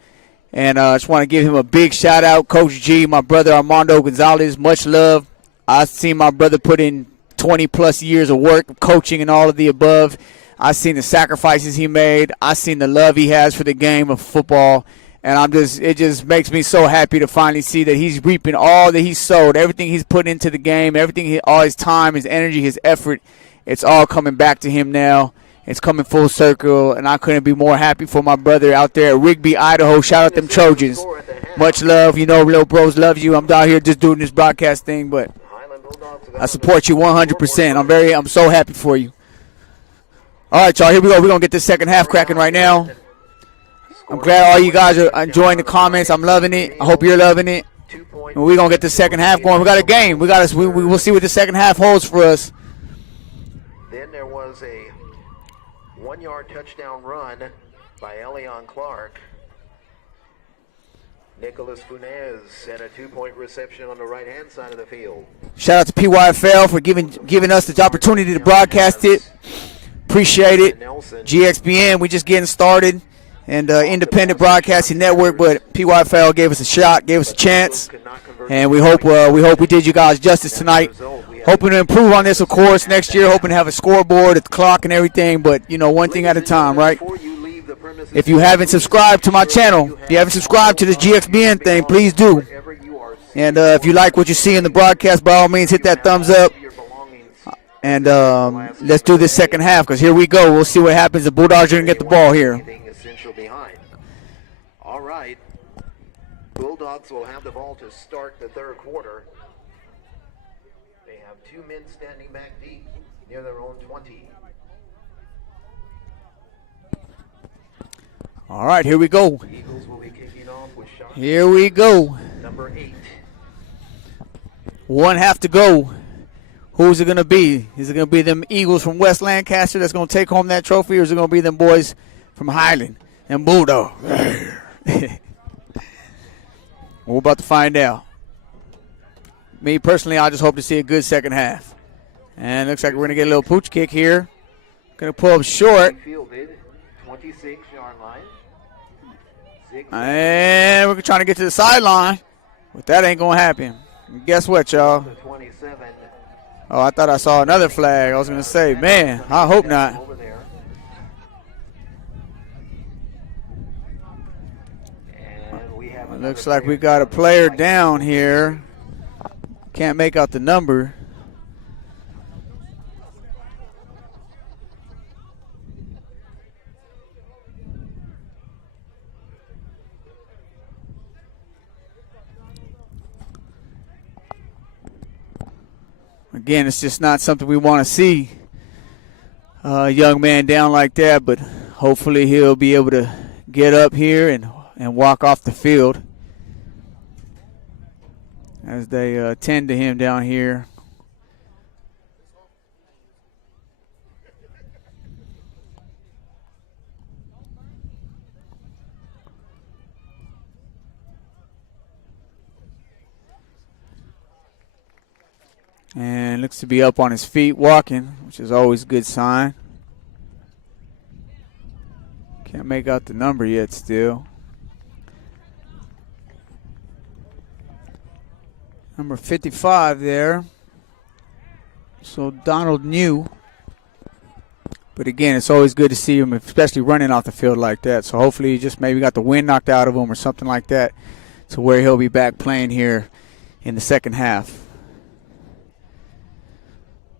And I just want to give him a big shout out, Coach G, my brother Armando Gonzalez. Much love. I've seen my brother put in 20-plus years of work, coaching and all of the above. I've seen the sacrifices he made. I've seen the love he has for the game of football. And it just makes me so happy to finally see that he's reaping all that he sowed, everything he's put into the game, all his time, his energy, his effort. It's all coming back to him now. It's coming full circle, and I couldn't be more happy for my brother out there at Rigby, Idaho. Shout out them Trojans. Much love. You know, little bros love you. I'm down here just doing this broadcast thing, but I support you 100%. I'm so happy for you. All right, y'all, here we go. We're going to get this second half cracking right now. I'm glad all you guys are enjoying the comments. I'm loving it. I hope you're loving it. And we're going to get the second half going. We got a game. We'll see what the second half holds for us. Then there was a 1-yard touchdown run by Elion Clark. Nicholas Funez had a 2-point reception on the right-hand side of the field. Shout out to PYFL for giving us the opportunity to broadcast it. Appreciate it. GXBN, we just getting started. And independent broadcasting network, but PYFL gave us a shot, gave us a chance. And we hope we did you guys justice tonight. Hoping to improve on this, of course, next year. Hoping to have a scoreboard, a clock, and everything. But, you know, one thing at a time, right? If you haven't subscribed to my channel, if you haven't subscribed to this GXBN thing, please do. And if you like what you see in the broadcast, by all means, hit that thumbs up. And let's do this second half, because here we go. We'll see what happens. The Bulldogs are going to get the ball here. All right. Bulldogs will have the ball to start the 3rd quarter. They have 2 men standing back deep near their own 20. All right, here we go. Eagles will be kicking off with shot. Here we go. Number 8. 1 half to go. Who's it going to be? Is it going to be them Eagles from West Lancaster that's going to take home that trophy, or is it going to be them boys from Highland and Bulldogs? We're about to find out. Me, personally, I just hope to see a good second half. And looks like we're going to get a little pooch kick here. Going to pull up short. 26-yard line. And we're trying to get to the sideline. But that ain't going to happen. And guess what, y'all? Oh, I thought I saw another flag. I was going to say, man, I hope not. It looks like we got a player down here. Can't make out the number. Again, it's just not something we want to see. A young man down like that, but hopefully he'll be able to get up here and walk off the field as they tend to him down here. And looks to be up on his feet walking, which is always a good sign. Can't make out the number yet still. Number 55 there. So Donald New. But again, it's always good to see him, especially running off the field like that. So hopefully he just maybe got the wind knocked out of him or something like that, to where he'll be back playing here in the second half.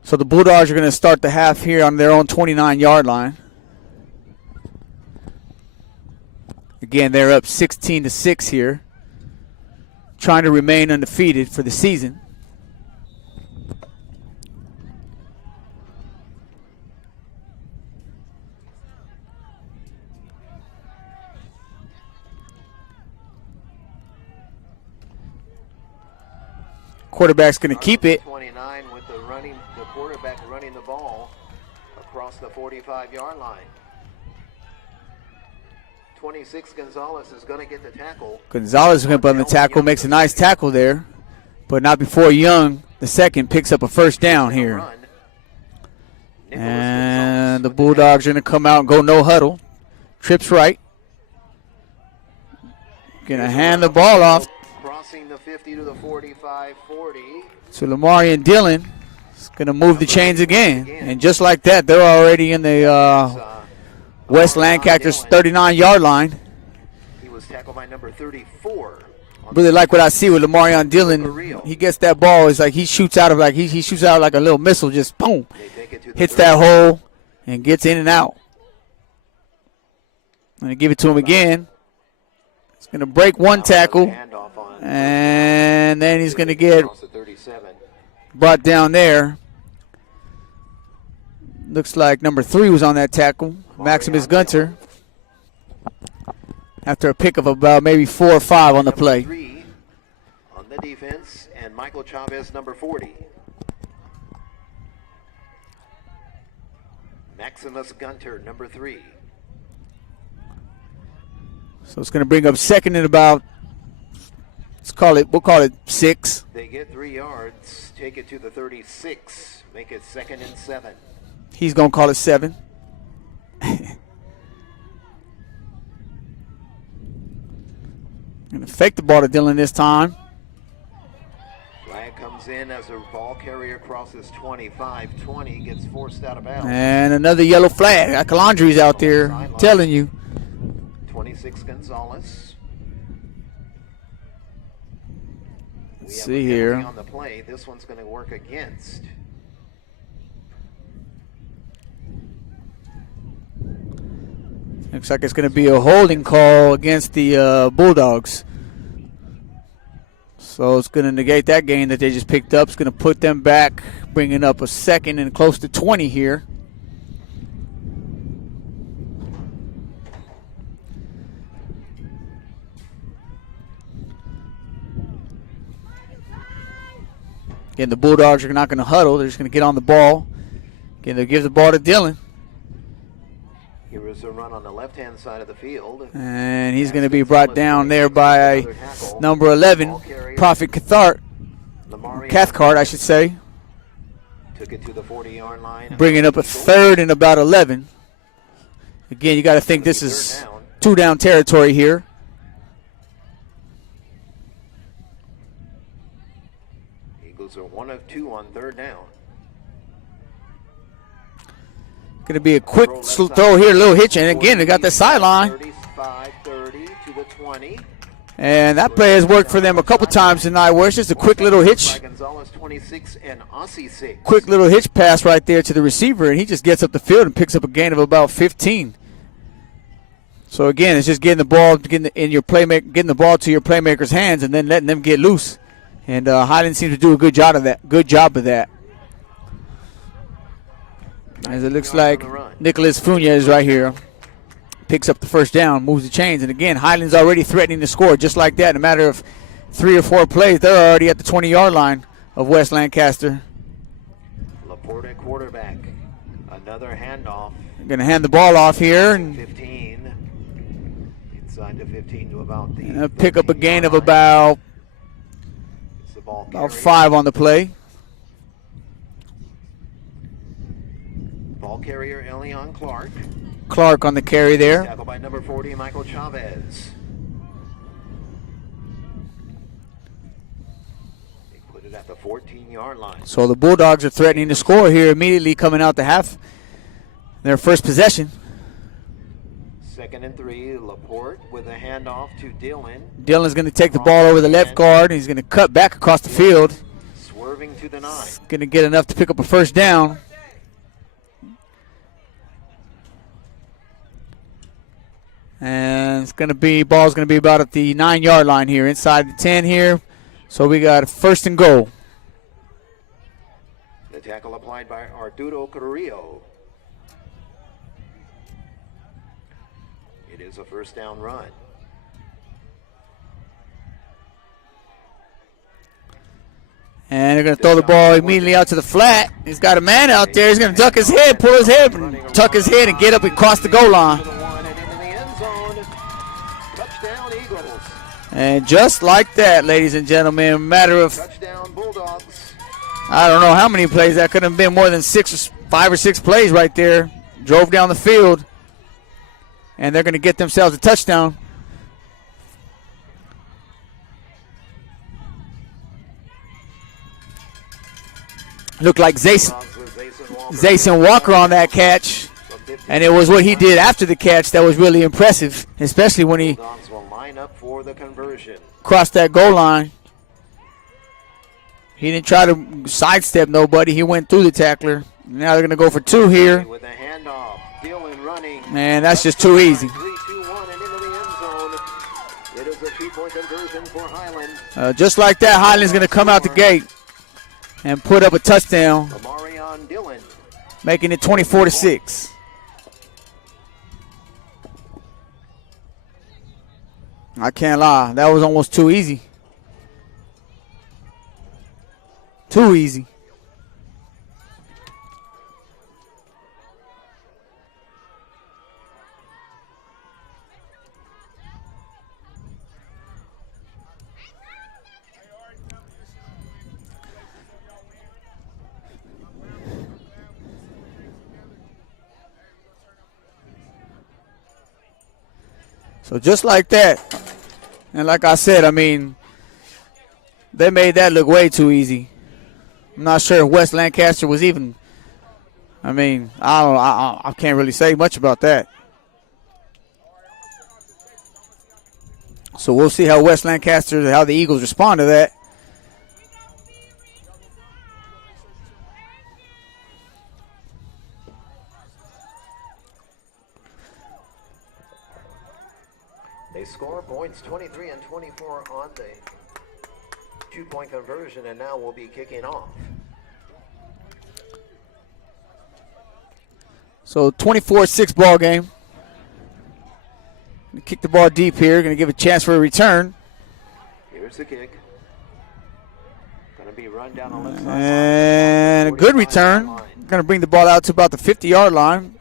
So the Bulldogs are going to start the half here on their own 29-yard line. Again, they're up 16-6 here, trying to remain undefeated for the season. Quarterback's going to keep it. 29 with the quarterback running the ball across the 45-yard line. 26 Gonzalez is going to get the tackle. Gonzalez is going to put on the tackle, makes a nice tackle there, but not before Young, the second, picks up a first down here. And the Bulldogs are going to come out and go no huddle. Trips right. Going to hand the ball off Crossing the 50 to the 45, 40. to Lamarian Dillon. He's going to move the chains again. And just like that, they're already in the West Lancaster's 39-yard line. He was tackled by number 34. Really like what I see with Lamarian Dillon. He gets that ball. It's like he shoots out of he shoots out like a little missile. Just boom, hits that hole and gets in and out. I'm gonna give it to him again. He's gonna break one tackle, and then he's gonna get brought down there. Looks like number 3 was on that tackle, Maximus Gunter. After a pick of about maybe 4 or 5 on the play. 3 on the defense, and Michael Chavez, number 40. Maximus Gunter, number 3. So it's going to bring up second and about, we'll call it 6. They get 3 yards, take it to the 36, make it 2nd and 7. He's going to call it 7. Going to fake the ball to Dillon this time. Flag comes in as a ball carrier crosses 25-20, gets forced out of bounds. And another yellow flag. Calandri's out there, telling you. 26 Gonzalez. Let's see here. On the play, this one's going to work against. Looks like it's going to be a holding call against the Bulldogs. So it's going to negate that gain that they just picked up. It's going to put them back, bringing up a 2nd and close to 20 here. Again, the Bulldogs are not going to huddle. They're just going to get on the ball. Again, they'll give the ball to Dillon. Here is a run on the left-hand side of the field. And he's going to be brought down there by number 11, Prophet Cathcart, I should say. Took it to the 40-yard line. Bringing up a 3rd and about 11. Again, you got to think this is 2-down territory here. Eagles are 1 of 2 on 3rd down. Going to be a quick throw here, a little hitch, and again, they got the sideline. 35-30 to the 20. And that play has worked for them a couple times tonight, where it's just a quick little hitch. Quick little hitch pass right there to the receiver, and he just gets up the field and picks up a gain of about 15. So again, it's just getting the ball, getting the ball to your playmaker's hands, and then letting them get loose. And Highland seems to do a good job of that. As it looks like Nicholas Funes right here picks up the first down, moves the chains. And again, Highland's already threatening to score just like that. In a matter of 3 or 4 plays, they're already at the 20-yard line of West Lancaster. Laporte quarterback. Another handoff. Going to hand the ball off here. And 15. Inside the 15 to about the pick up a gain of about 5 on the play. Ball carrier Elion Clark. Clark on the carry there. Tackled by number 40, Michael Chavez. They put it at the 14-yard line. So the Bulldogs are threatening to score here immediately coming out to half their first possession. 2nd and 3, Laporte with a handoff to Dillon. Dillon's going to take the ball over the left guard. He's going to cut back across the field. Swerving to the 9. He's going to get enough to pick up a first down. And ball's going to be about at the 9-yard line here, inside the 10 here. So we got 1st and goal. The tackle applied by Arturo Carrillo. It is a 1st down run. And they're going to throw the ball immediately out to the flat. He's got a man out there. He's going to duck his head, pull his head, and tuck his head and get up and cross the goal line. Touchdown Eagles. And just like that, ladies and gentlemen, a matter of, Touchdown Bulldogs. I don't know how many plays. That could have been more than 5 or 6 plays right there. Drove down the field. And they're going to get themselves a touchdown. Looked like Zayson Walker on that catch. And it was what he did after the catch that was really impressive, especially when he Bulldogs will line up for the conversion. crossed that goal line. He didn't try to sidestep nobody. He went through the tackler. Now they're going to go for 2 here. With a handoff, Dylan running. Man, that's just too easy. 3-2-1 and into the end zone. It is a 2-point conversion for Highland. Just like that, Highland's going to come out the gate and put up a touchdown, Amarion Dylan. making it 24-6. I can't lie. That was almost too easy. Too easy. So just like that, and like I said, I mean, they made that look way too easy. I'm not sure if West Lancaster was even, I mean, I can't really say much about that. So we'll see how West Lancaster, how the Eagles respond to that. They score points 23 and 24 on the 2-point conversion, and now we'll be kicking off. So 24-6 ball game. Gonna kick the ball deep here. Going to give a chance for a return. Here's the kick. Going to be run down the left side. And a good return. Going to bring the ball out to about the 50-yard line.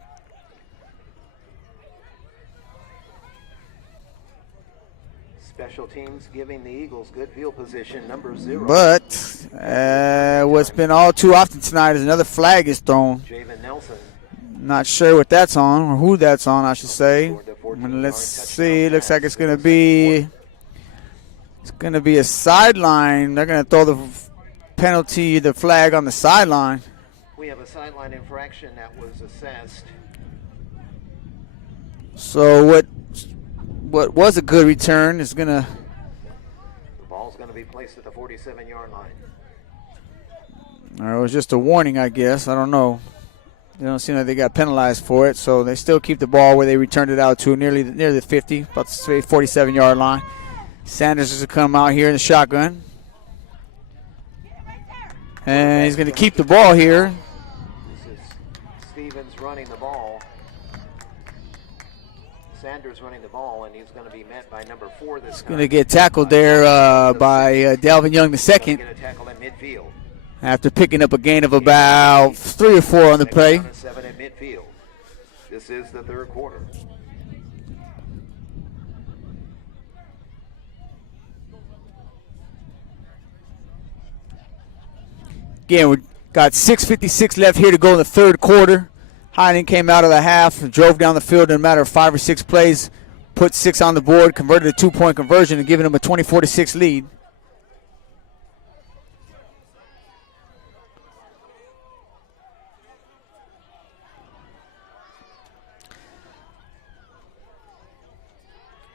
Special teams giving the Eagles good field position, number 0. But what's been all too often tonight is another flag is thrown. Javen Nelson. Not sure what that's on, or who that's on, I should say. And let's see. Looks like it's going to be a sideline. They're going to throw the penalty, the flag on the sideline. We have a sideline infraction that was assessed. So what was a good return is going to. The ball's going to be placed at the 47-yard line. Or it was just a warning, I guess. I don't know. They don't seem like they got penalized for it, so they still keep the ball where they returned it out to near the 50, about the 47-yard line. Sanders is going to come out here in the shotgun. And he's going to keep the ball here. This is Stevens running the ball. Sanders running the ball, and he's going to be met by number 4 this time. He's going to get tackled there by Delvin Young II. Get a tackle at midfield. After picking up a gain of about 3 or 4 on the play. 7 at midfield. This is the third quarter. Again, we got 6:56 left here to go in the third quarter. Highland came out of the half and drove down the field in a matter of 5 or 6 plays, put 6 on the board, converted a 2-point conversion, and giving them a 24-6 lead.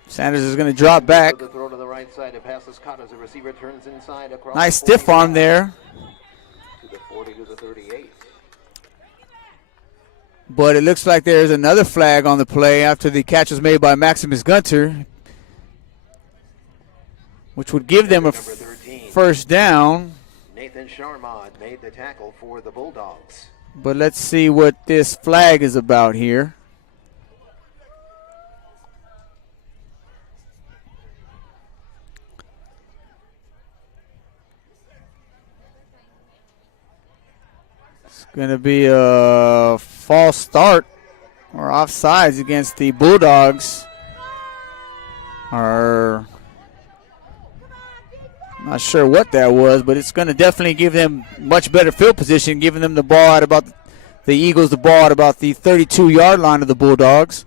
Sanders is going to drop back. The throw to the right side. The pass is caught as the receiver turns inside across. Nice stiff arm there. To the 40 to the 38. But it looks like there's another flag on the play after the catch was made by Maximus Gunter, which would give them a first down. Nathan Sharmad made the tackle for the Bulldogs. But let's see what this flag is about here. Going to be a false start or offsides against the Bulldogs. Or not sure what that was, but it's going to definitely give them much better field position, giving them the ball at about the Eagles the ball at about the 32-yard line of the Bulldogs,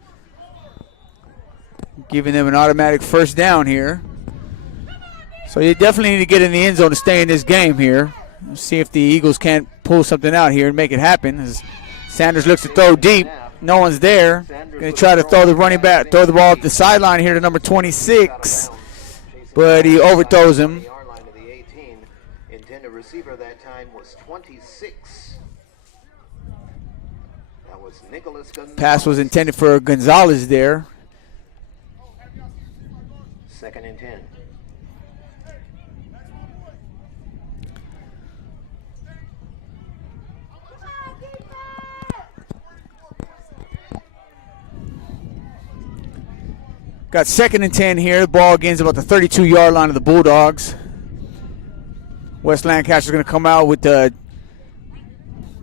giving them an automatic first down here. So you definitely need to get in the end zone to stay in this game here. See if the Eagles can't pull something out here and make it happen. As Sanders looks to throw deep, no one's there. Going to try to throw the running back, throw the ball up the sideline here to number 26, but he overthrows him. Intended receiver that time was 26. That was Nicholas Gonzalez. Pass was intended for Gonzalez there. 2nd and 10. Got 2nd and 10 here. The ball gains about the 32-yard line of the Bulldogs. West Lancaster's going to come out with the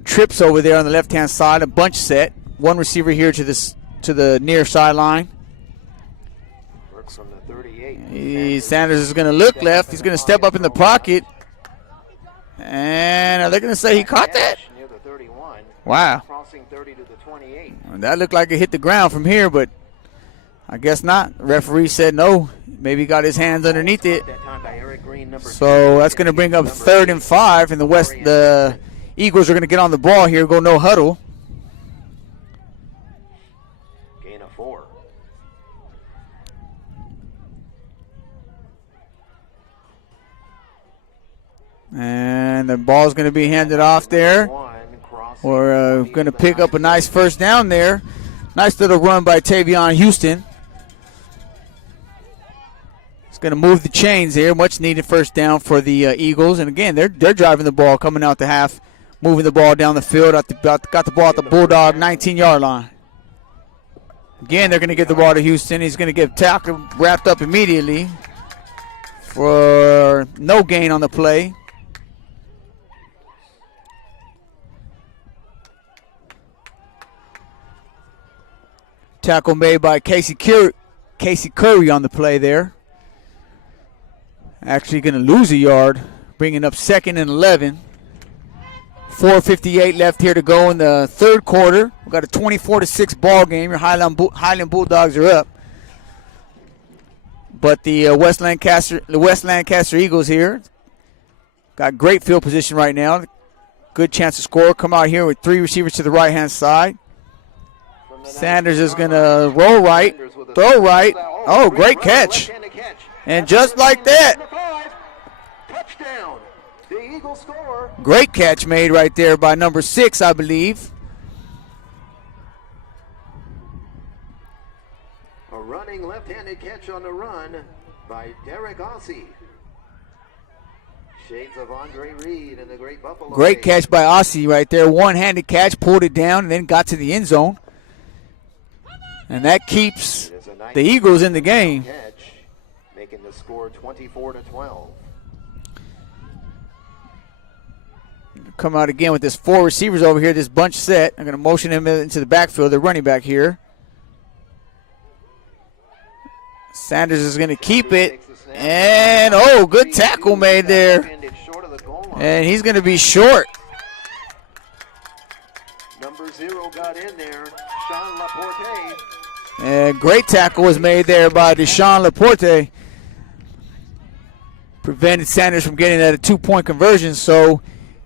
trips over there on the left-hand side, a bunch set. One receiver here to the near sideline. Works from the 38. Sanders is going to look left. He's going to step up in the pocket. And are they going to say he caught that? Near the 31. Wow. Crossing 30 to the 28. That looked like it hit the ground from here, but I guess not. The referee said no. Maybe he got his hands underneath it. So that's going to bring up 3rd and 5, and the Eagles are going to get on the ball here, go no huddle. Gain of 4. And the ball's going to be handed off there. We're going to pick up a nice first down there. Nice little run by Tavion Houston. It's going to move the chains here. Much needed first down for the Eagles. And again, they're driving the ball, coming out the half, moving the ball down the field. Got the ball at the Bulldog 19-yard line. Again, they're going to give the ball to Houston. He's going to get tackled, wrapped up immediately for no gain on the play. Tackle made by Casey Curry on the play there. Actually going to lose a yard, bringing up 2nd and 11. 4:58 left here to go in the third quarter. We've got a 24-6 ball game. Your Highland Bulldogs are up. But the West Lancaster Eagles here got great field position right now. Good chance to score. Come out here with 3 receivers to the right-hand side. Sanders is going to roll right, throw right. Oh, great catch. And just like that, touchdown. The Eagles score. Great catch made right there by number 6, I believe. A running left-handed catch on the run by Derek Ossie. Shades of Andre Reed and the great Buffalo. Great catch by Ossie right there. One-handed catch, pulled it down, and then got to the end zone. And that keeps the Eagles in the game. Catch, making the score 24-12. Come out again with this 4 receivers over here, this bunch set. I'm going to motion him into the backfield, the running back here. Sanders is going to keep it. And, oh, good tackle made there. And he's going to be short. Number 0 got in there, Sean Laporte. And great tackle was made there by Deshaun Laporte. Prevented Sanders from getting that a 2-point conversion. So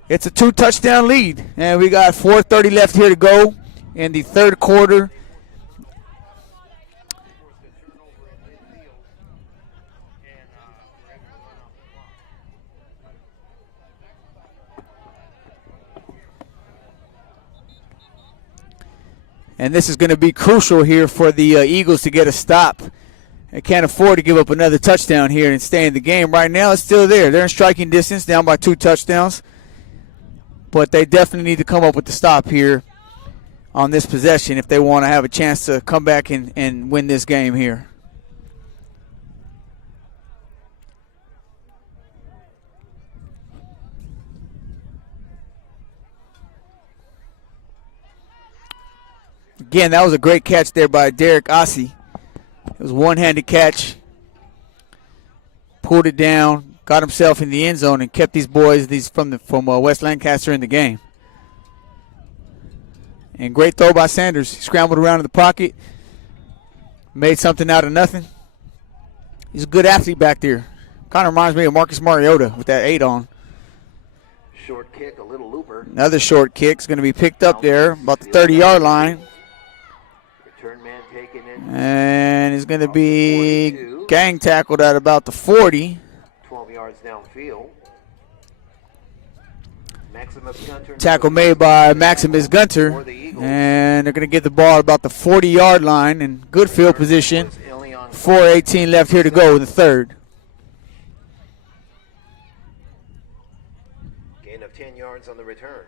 it's a 2-touchdown lead. And we got 4:30 left here to go in the third quarter. And this is going to be crucial here for the Eagles to get a stop. They can't afford to give up another touchdown here and stay in the game. Right now, it's still there. They're in striking distance, down by 2 touchdowns. But they definitely need to come up with the stop here on this possession if they want to have a chance to come back and win this game here. Again, that was a great catch there by Derek Ossie. It was a one-handed catch. Pulled it down, got himself in the end zone, and kept these boys from West Lancaster in the game. And great throw by Sanders. He scrambled around in the pocket, made something out of nothing. He's a good athlete back there. Kind of reminds me of Marcus Mariota with that 8 on. Short kick, a little looper. Another short kick is going to be picked up there, about the 30-yard line. Return man taken in. And he's going to be gang tackled at about the 40. 12 yards downfield. Tackle made by Maximus Gunter. And they're going to get the ball at about the 40-yard line in good field position. 4:18 left here to go in the third. Gain of 10 yards on the return.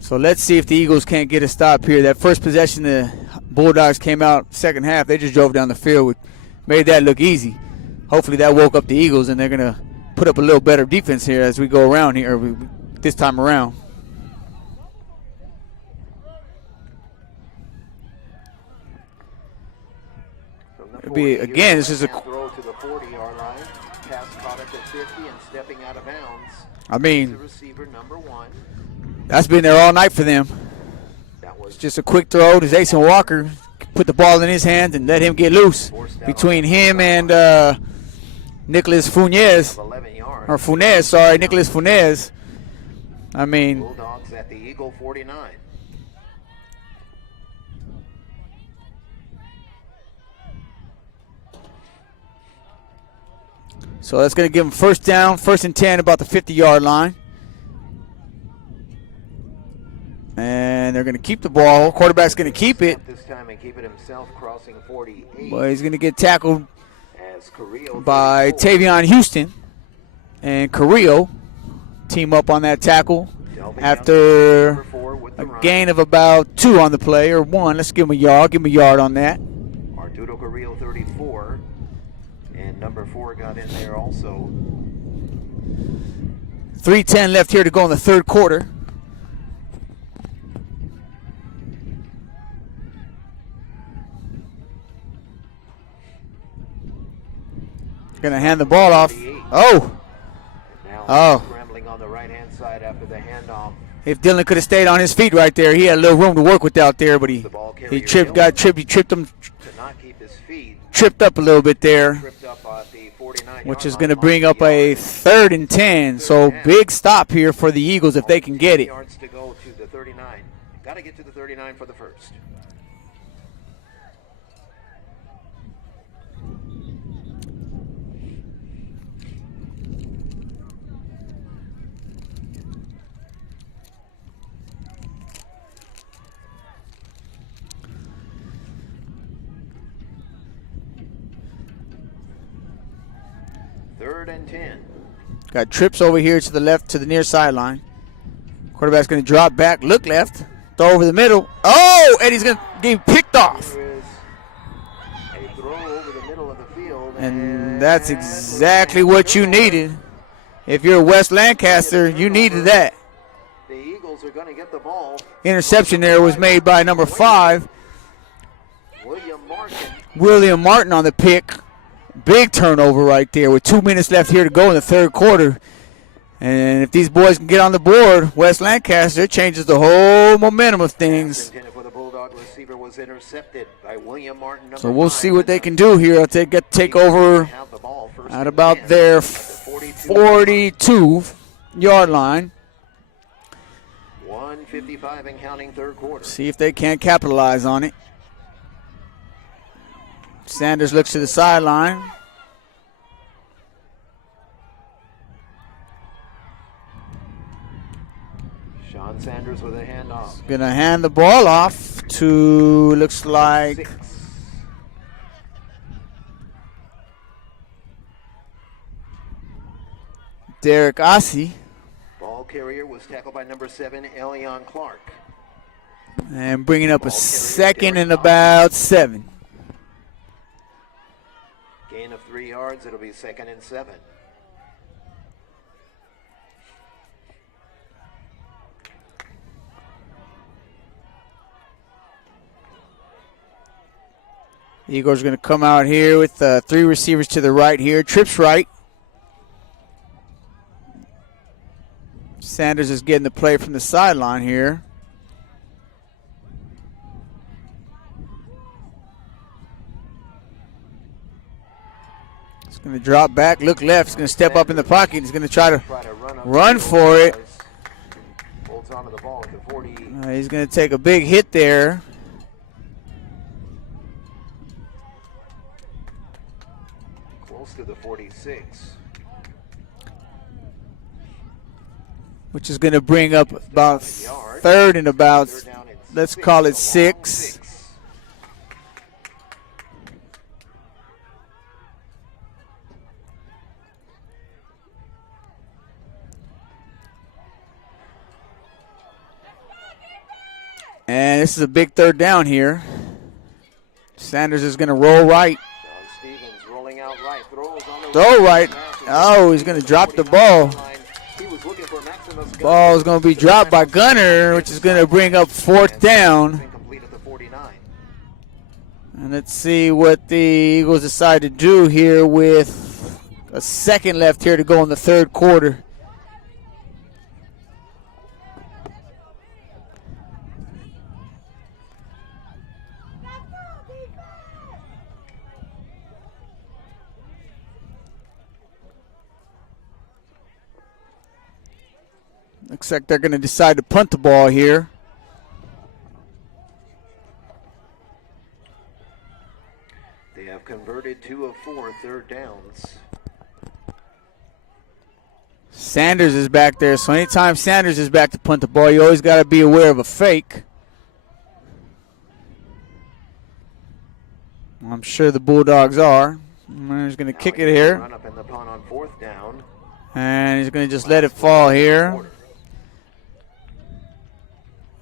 So let's see if the Eagles can't get a stop here. That first possession, the Bulldogs came out second half. They just drove down the field, made that look easy. Hopefully that woke up the Eagles, and they're going to put up a little better defense here as we go around here this time around. Again, this is a throw to the 40-yard line. Pass caught at the 50 and stepping out of bounds. I mean, receiver number 1. That's been there all night for them. It's just a quick throw to Jason Walker. Put the ball in his hands and let him get loose. Between him and Nicholas Funes. Or Funes, sorry, Nicholas Funes. I mean, Bulldogs at the Eagle 49. So that's going to give them first down, 1st and 10, about the 50-yard line. And they're going to keep the ball. Quarterback's going to keep it. This time and keep it himself, crossing 48. But he's going to get tackled by Tavion Houston. And Carrillo team up on that tackle after a gain of about 2 on the play, or 1. Let's give him a yard. Give him a yard on that. Arturo Carrillo, 34. And number 4 got in there also. 3:10 left here to go in the third quarter. Going to hand the ball off. Oh. Scrambling on the right-hand side after the handoff. If Dylan could have stayed on his feet right there, he had a little room to work with out there, but he tripped him. Tripped up a little bit there, which is going to bring up a 3rd and 10. So big stop here for the Eagles if they can get it. Yards to go to the 39. Got to get to the 39 for the first. Third and 10. Got trips over here to the left, to the near sideline. Quarterback's going to drop back, look left, throw over the middle. Oh, and he's going to get picked off. A throw over the middle of the field. And that's exactly what you needed. If you're West Lancaster, you needed that. The Eagles are going to get the ball. Interception there was made by number 5. William Martin on the pick. Big turnover right there with 2 minutes left here to go in the third quarter. And if these boys can get on the board, West Lancaster, it changes the whole momentum of things. So we'll see what they can do here. They'll take over at about their 42-yard line. 1:55 and counting, third quarter. See if they can't capitalize on it. Sanders looks to the sideline. Sean Sanders with a handoff. Going to hand the ball off to, looks like, 6. Derek Ossie. Ball carrier was tackled by number 7, Elion Clark. And bringing up a 2nd and about 7. Gain of 3 yards. It'll be 2nd and 7. The Eagles are going to come out here with 3 receivers to the right here. Trips right. Sanders is getting the play from the sideline here. He's going to drop back, look left. He's going to step up in the pocket. He's going to try to run for it. Holds onto the ball at the 40. He's going to take a big hit there. Close to the 46. Which is going to bring up about 3rd and about, let's call it 6. And this is a big 3rd down here. Sanders is going to roll right. Rolling out right. Throw right. Oh, he's going to drop the ball. Ball is going to be dropped by Gunner, which is going to bring up 4th down. And let's see what the Eagles decide to do here with a second left here to go in the 3rd quarter. Looks like they're going to decide to punt the ball here. They have converted 2 of 4 3rd downs. Sanders is back there, so anytime Sanders is back to punt the ball, you always got to be aware of a fake. I'm sure the Bulldogs are. He's going to kick it here. Run up in the punt on 4th down. And he's going to just let it fall here.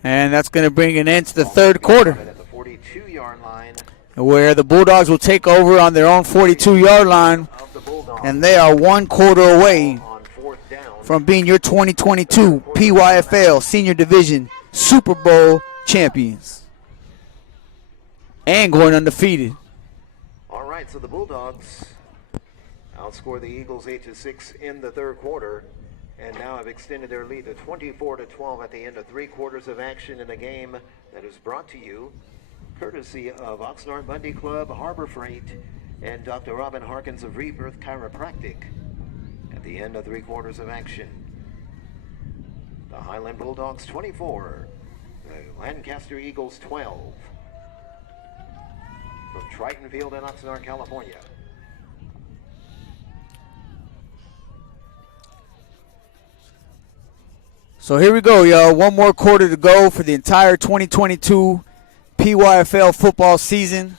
And that's going to bring an end to the 3rd quarter, At the 42-yard line. where the Bulldogs will take over on their own 42-yard line, and they are 1 quarter away from being your 2022 PYFL Senior Division Super Bowl champions and going undefeated. All right, so the Bulldogs outscore the Eagles 8-6 in the 3rd quarter, and now have extended their lead to 24-12 at the end of 3 quarters of action in a game that is brought to you courtesy of Oxnard Bundy Club, Harbor Freight, and Dr. Robin Harkins of Rebirth Chiropractic. At the end of 3 quarters of action, the Highland Bulldogs 24, the Lancaster Eagles 12. From Triton Field in Oxnard, California. So here we go, y'all. 1 more quarter to go for the entire 2022 PYFL football season.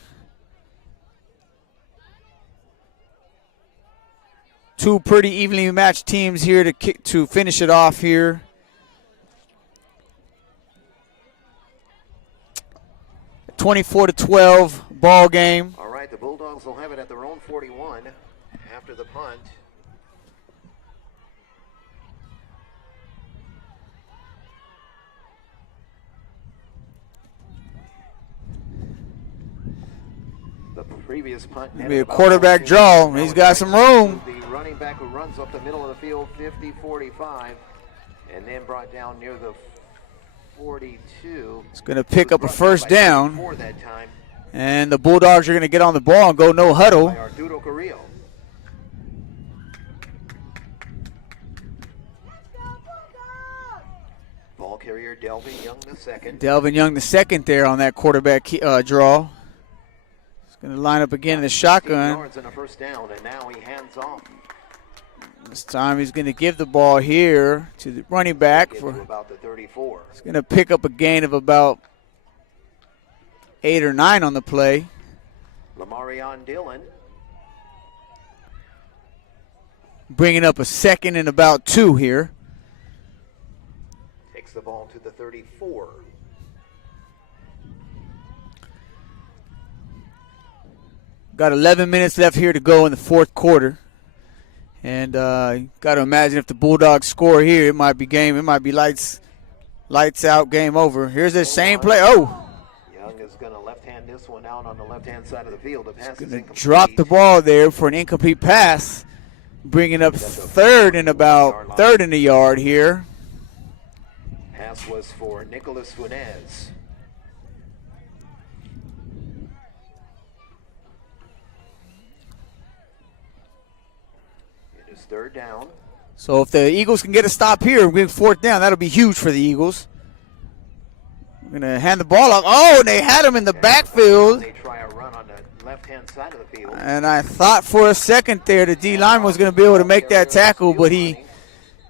2 pretty evenly matched teams here to finish it off here. A 24-12 ball game. All right, the Bulldogs will have it at their own 41 after the punt. The previous punt. Maybe a quarterback draw. He's got some room. The running back who runs up the middle of the field, 50-45, and then brought down near the 42. It's going to pick up a 1st down. And the Bulldogs are going to get on the ball and go no huddle. Ball carrier Delvin Young the second. Delvin Young the second there on that quarterback draw. He's going to line up again in the shotgun. Yards and a 1st down, and now he hands off. This time he's going to give the ball here to the running back. For about the 34. He's going to pick up a gain of about 8 or 9 on the play. Lamarion Dillon. Bringing up a 2nd and about 2 here. Takes the ball to the 34. Got 11 minutes left here to go in the fourth quarter. And got to imagine if the Bulldogs score here, it might be game. It might be lights out, game over. Here's the same play. Oh! Young is going to left-hand this one out on the left-hand side of the field. The pass is Going to incomplete. drop the ball there for an incomplete pass. Bringing up third in the yard here. Pass was for Nicholas Funes. It is third down. So if the Eagles can get a stop here, we're fourth down. That'll be huge for the Eagles. We're going to hand the ball off. Oh, and they had him in the backfield. They try a run on the left-hand side of the field. And I thought for a second there the D-line was going to be able to make that tackle, but he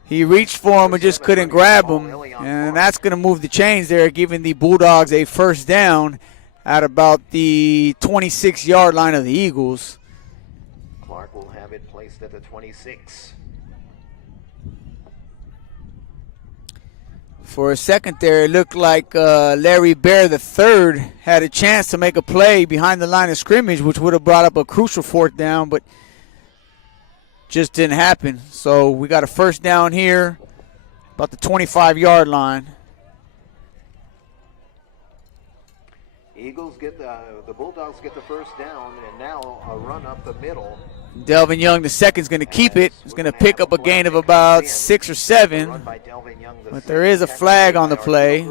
reached for him and just couldn't grab him. And that's going to move the chains there, giving the Bulldogs a first down at about the 26-yard line of the Eagles. Clark will have it placed at the 26. For a second there, it looked like Larry Bear III had a chance to make a play behind the line of scrimmage, which would have brought up a crucial fourth down, but just didn't happen. So we got a first down here, about the 25-yard line. Eagles get the Bulldogs get the first down, and now a run up the middle. Delvin Young the second's going to keep it. He's going to pick up a gain of about 6 or 7. But there is a flag on the play.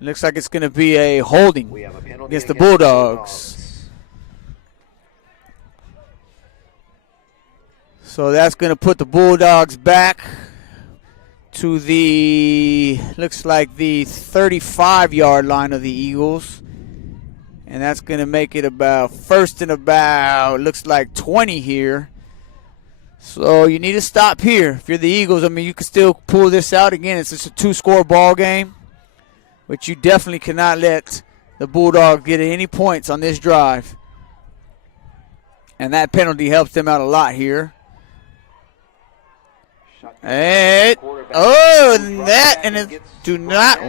Looks like it's going to be a holding against the Bulldogs. So that's going to put the Bulldogs back to the, looks like the 35-yard line of the Eagles. And that's going to make it about first and about, looks like 20 here. So you need to stop here. If you're the Eagles, I mean, you can still pull this out. Again, it's just a two-score ball game. But you definitely cannot let the Bulldogs get any points on this drive. And that penalty helps them out a lot here. And,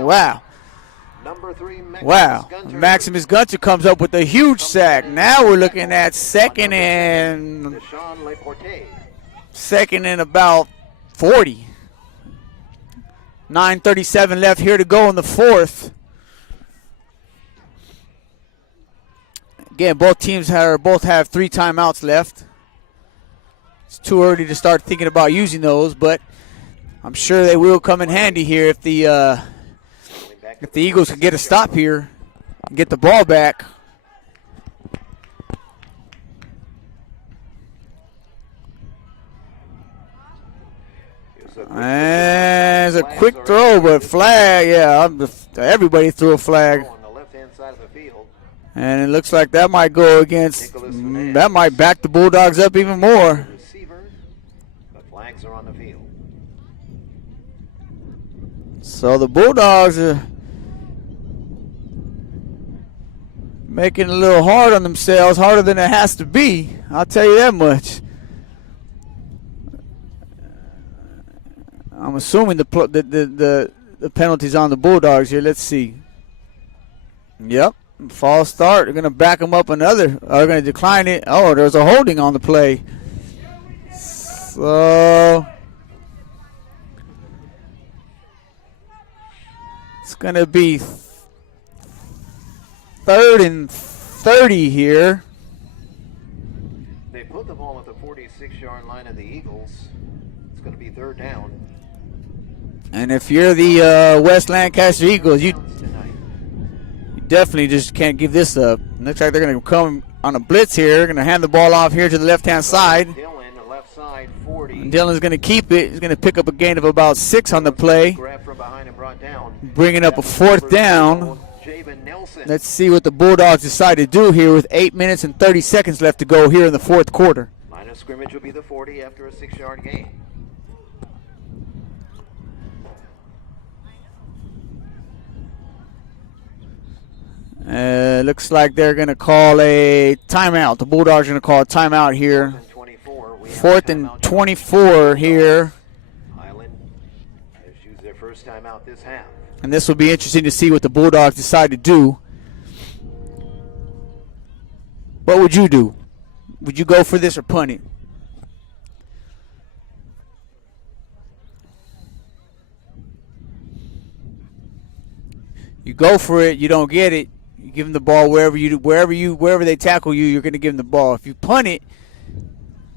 wow. Number 3, Wow. Maximus Gunter comes up with a huge sack. Now we're looking at second and about 40. 9:37 left here to go in the fourth. Again, both teams both have 3 timeouts left. It's too early to start thinking about using those, but I'm sure they will come in handy here if the Eagles can get a stop here and get the ball back. And it's a quick throw, but flag, yeah, everybody threw a flag. And it looks like that might go against, that might back the Bulldogs up even more. The flags are on the field. So the Bulldogs are making it a little hard on themselves, harder than it has to be. I'll tell you that much. I'm assuming the penalty's on the Bulldogs here. Let's see. Yep, false start. They're going to back them up another. They're going to decline it. Oh, there's a holding on the play. So it's going to be 3rd and 30 here. They put the ball at the 46-yard line of the Eagles. It's going to be 3rd down. And if you're the West Lancaster Eagles, you definitely just can't give this up. Looks like they're going to come on a blitz here. They're going to hand the ball off here to the left-hand side. Dylan, the left side, 40. And Dylan's going to keep it. He's going to pick up a gain of about 6 on the play. Grab from behind and brought down. Bringing up a 4th down. Let's see what the Bulldogs decide to do here with 8 minutes and 30 seconds left to go here in the fourth quarter. Line of scrimmage will be the 40 after a 6-yard gain. Looks like they're going to call a timeout. The Bulldogs are going to call a timeout here. 4th and 24 here. Highland has used their first timeout this half. And this will be interesting to see what the Bulldogs decide to do. What would you do? Would you go for this or punt it? You go for it, you don't get it. You give them the ball wherever they tackle you, you're going to give them the ball. If you punt it,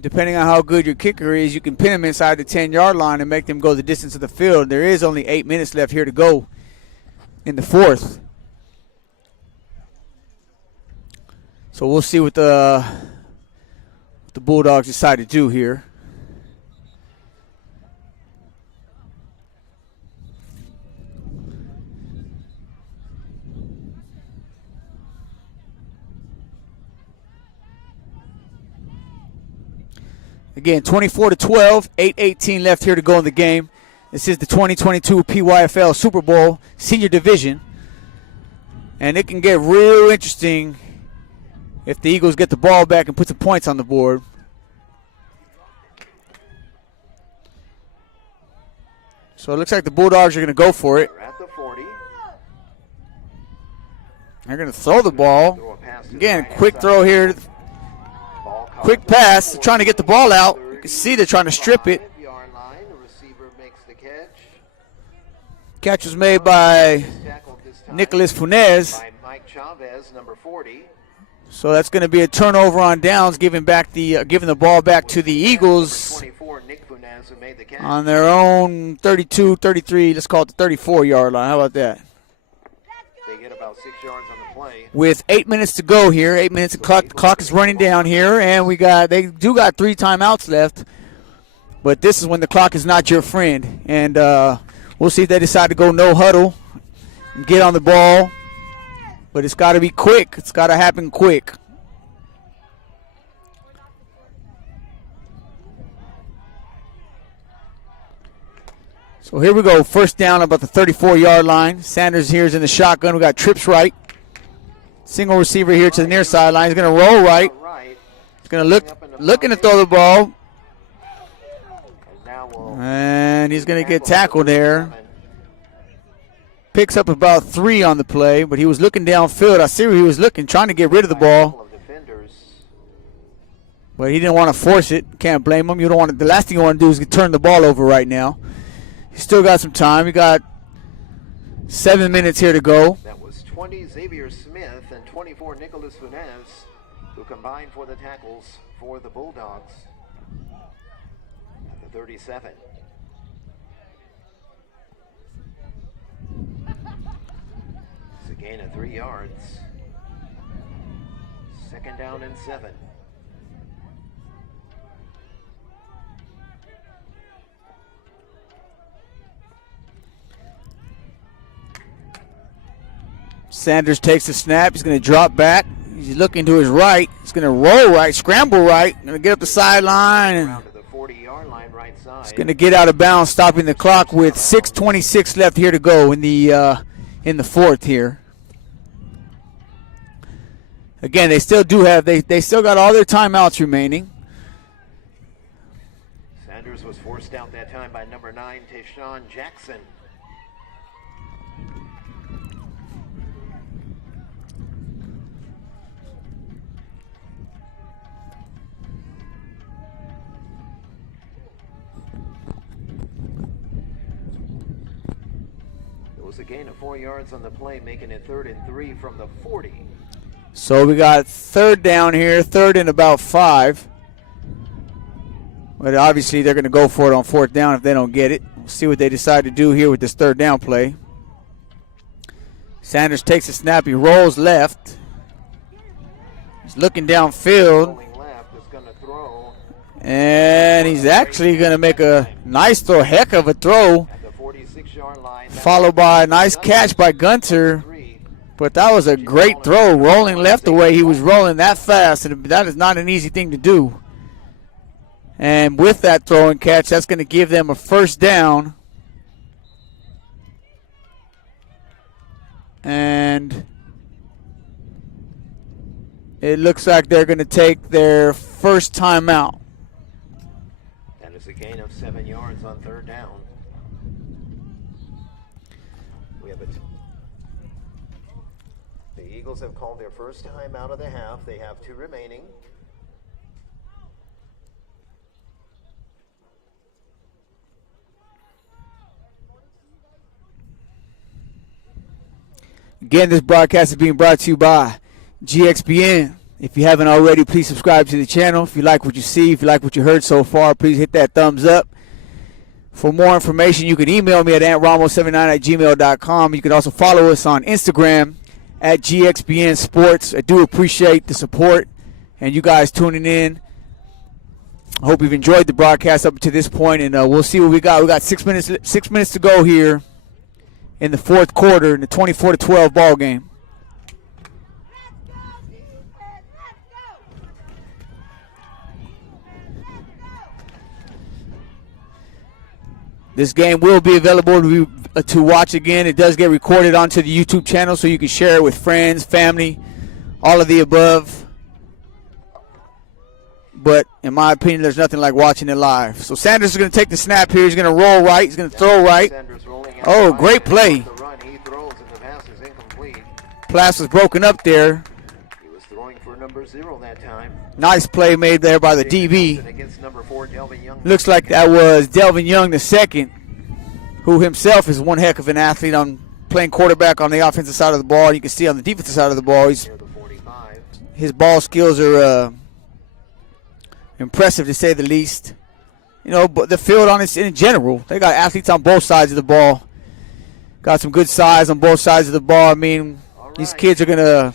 depending on how good your kicker is, you can pin them inside the 10-yard line and make them go the distance of the field. There is only 8 minutes left here to go in the fourth. So we'll see what the Bulldogs decide to do here. Again, 24-12, 8:18 left here to go in the game. This is the 2022 PYFL Super Bowl Senior Division. And it can get real interesting if the Eagles get the ball back and put some points on the board. So it looks like the Bulldogs are going to go for it. At the 40. They're going to throw the ball. Again, quick throw here. Quick pass. They're trying to get the ball out. You can see they're trying to strip it. Catch was made by Nicholas Funes. So that's going to be a turnover on downs, giving the ball back to the Eagles on their own 32, 33, let's call it the 34-yard line. How about that? They get about 6 yards on the play. With 8 minutes to go here, 8 minutes, the clock is running down here, and they do got 3 timeouts left. But this is when the clock is not your friend. And we'll see if they decide to go no huddle and get on the ball. But it's got to be quick. It's got to happen quick. So here we go. First down about the 34-yard line. Sanders here is in the shotgun. We got trips right. Single receiver here to the near sideline. He's going to roll right. He's going to looking to throw the ball. And he's going to get tackled there. Picks up about 3 on the play, but he was looking downfield. I see where he was looking, trying to get rid of the ball. But he didn't want to force it. Can't blame him. The last thing you want to do is turn the ball over right now. He's still got some time. He got 7 minutes here to go. That was 20 Xavier Smith and 24 Nicholas Funes, who combined for the tackles for the Bulldogs at the 37. It's a gain of 3 yards. Second down and 7. Sanders takes the snap. He's going to drop back. He's looking to his right. He's going to roll right, scramble right. Going to get up the sideline. Around to the 40-yard line, right side. He's going to get out of bounds, stopping the clock with 6:26 left here to go in the fourth here. Again, they still do have they still got all their timeouts remaining. Sanders was forced out that time by number 9, Tayshawn Jackson. A gain of 4 yards on the play, making it 3rd and 3 from the 40. So we got third down here, 3rd and about 5. But obviously they're going to go for it on 4th down if they don't get it. We'll see what they decide to do here with this 3rd down play. Sanders takes a snap. He rolls left. He's looking downfield. Rolling left is going to throw. And he's actually going to make a nice throw, heck of a throw. At the 46-yard line. Followed by a nice catch by Gunter. But that was a great throw, rolling left the way he was rolling that fast. And that is not an easy thing to do. And with that throw and catch, that's going to give them a first down. And it looks like they're going to take their first timeout. That is a gain of 7 yards on 3rd down. We have The Eagles have called their first time out of the half. They have 2 remaining. Again, this broadcast is being brought to you by GXBN. If you haven't already, please subscribe to the channel. If you like what you see, if you like what you heard so far, please hit that thumbs up. For more information, you can email me at antramos79@gmail.com. You can also follow us on Instagram at GXBN Sports. I do appreciate the support and you guys tuning in. I hope you've enjoyed the broadcast up to this point, and we'll see what we got. We got 6 minutes to go here in the fourth quarter in the 24-12 ball game. This game will be available to watch again. It does get recorded onto the YouTube channel, so you can share it with friends, family, all of the above. But in my opinion, there's nothing like watching it live. So Sanders is going to take the snap here. He's going to roll right. He's going to throw right. Oh, great play. Pass was broken up there. He was throwing for number 0 that time. Nice play made there by the DB. Looks like that was Delvin Young II, who himself is one heck of an athlete on playing quarterback on the offensive side of the ball. You can see on the defensive side of the ball, his ball skills are impressive to say the least. You know, but the field on it in general, they got athletes on both sides of the ball. Got some good size on both sides of the ball. I mean, these kids are going to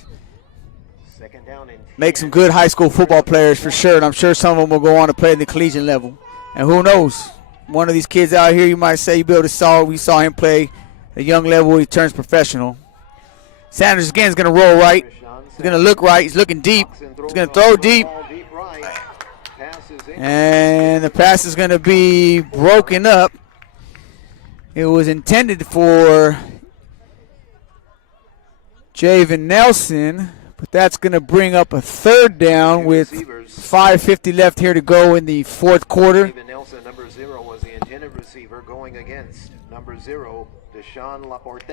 make some good high school football players for sure, and I'm sure some of them will go on to play at the collegiate level. And who knows, one of these kids out here, you might say, we saw him play at a young level. He turns professional. Sanders again is going to roll right. He's going to look right. He's looking deep. He's going to throw deep. And the pass is going to be broken up. It was intended for Javen Nelson, but that's going to bring up a third down with 5:50 left here to go in the fourth quarter. Javen Nelson, number 0, was the intended receiver going against number 0, Deshaun Laporte.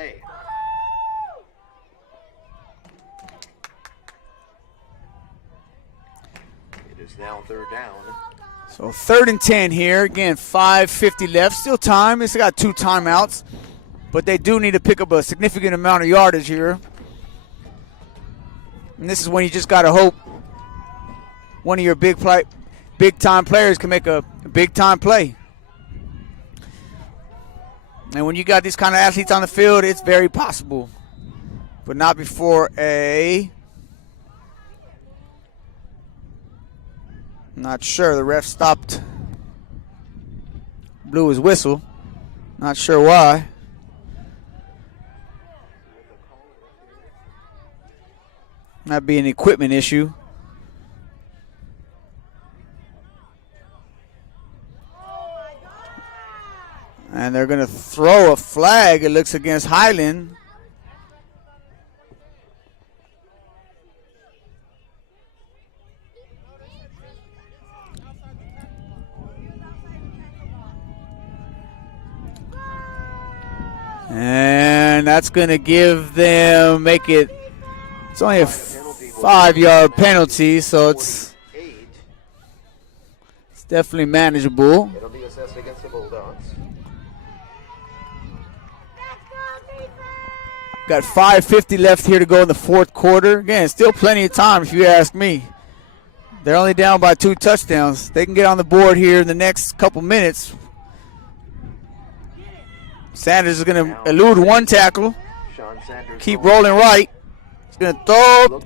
It is now third down. So 3rd and 10 here. Again, 5:50 left. Still time. It's got 2 timeouts, but they do need to pick up a significant amount of yardage here. And this is when you just got to hope one of your big-time players can make a big-time play. And when you got these kind of athletes on the field, it's very possible. But not before not sure. The ref stopped, blew his whistle. Not sure why. Might be an equipment issue. And they're going to throw a flag, it looks, against Highland. And that's going to it's only a 5-yard penalty, so it's definitely manageable. It'll be assessed against the Bulldogs. Got 5:50 left here to go in the fourth quarter. Again, still plenty of time if you ask me. They're only down by 2 touchdowns. They can get on the board here in the next couple minutes. Sanders is going to elude 1 tackle. Keep rolling right. He's going to throw.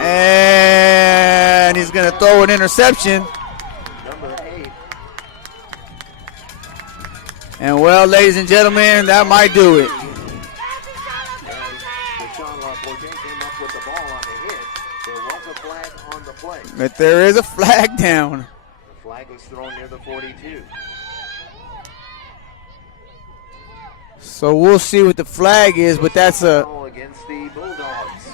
And he's going to throw an interception. And well, ladies and gentlemen, that might do it. But there is a flag down. The flag was thrown near the 42. So we'll see what the flag is, but that's against the Bulldogs.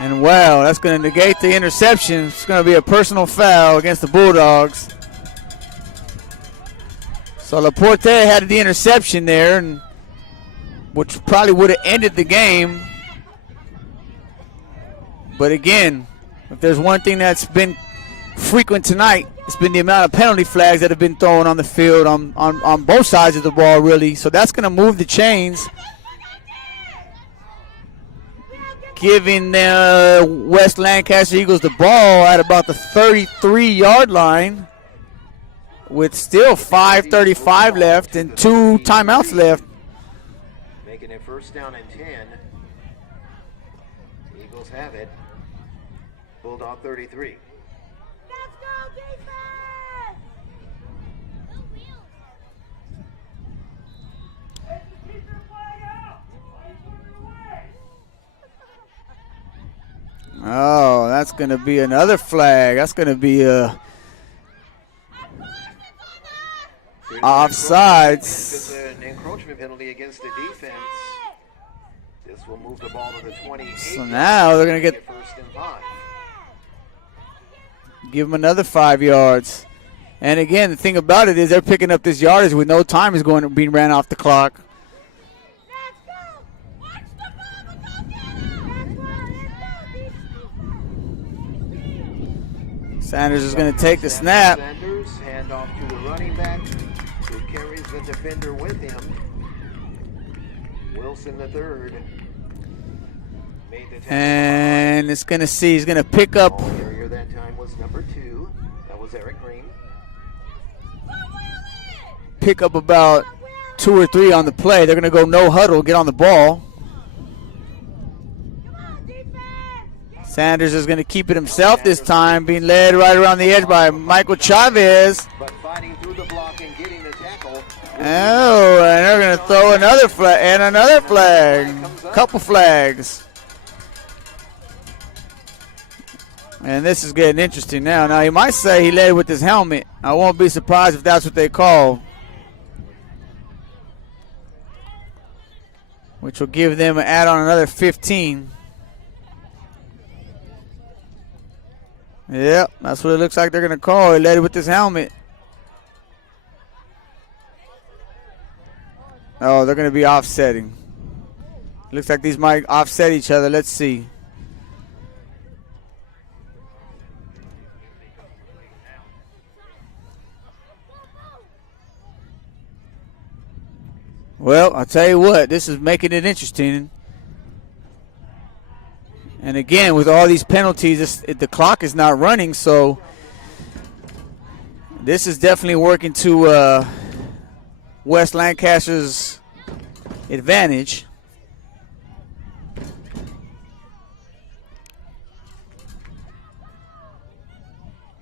And wow, that's going to negate the interception. It's going to be a personal foul against the Bulldogs. So Laporte had the interception there, which probably would have ended the game But again, if there's one thing that's been frequent tonight, it's been the amount of penalty flags that have been thrown on the field on both sides of the ball, really. So that's going to move the chains, giving the West Lancaster Eagles the ball at about the 33-yard line with still 5:35 left and 2 timeouts left. Making it first down and 10. Eagles have it. Bulldog 33. Let's go, defense! Oh, that's going to be another flag. That's going to be offsides. It's an encroachment penalty against the defense. This will move the ball to the 28. So now they're going to get first and 5. give them another 5 yards. And again, the thing about it is they're picking up this yardage with no time is being ran off the clock. Let's go! Watch the ball, go get him! Sanders is going to take the snap. Sanders, hand off to the running back, who carries the defender with him. Wilson the third. Made the tackle. And it's going to see, he's going to pick up. Ball carrier that time was number 2. That was Eric Green. Pick up about 2 or 3 on the play. They're going to go no huddle, get on the ball. Sanders is going to keep it himself this time, being led right around the edge by Michael Chavez. But fighting through the block and getting the tackle. Oh, and they're going to throw another flag and another flag. Couple flags. And this is getting interesting now. Now, he might say he led with his helmet. I won't be surprised if that's what they call, which will give them an add-on another 15. Yep, that's what it looks like they're going to call. He led it with his helmet. Oh, they're going to be offsetting. Looks like these might offset each other. Let's see. Well, I'll tell you what, this is making it interesting. And again, with all these penalties, the clock is not running, so this is definitely working to West Lancaster's advantage.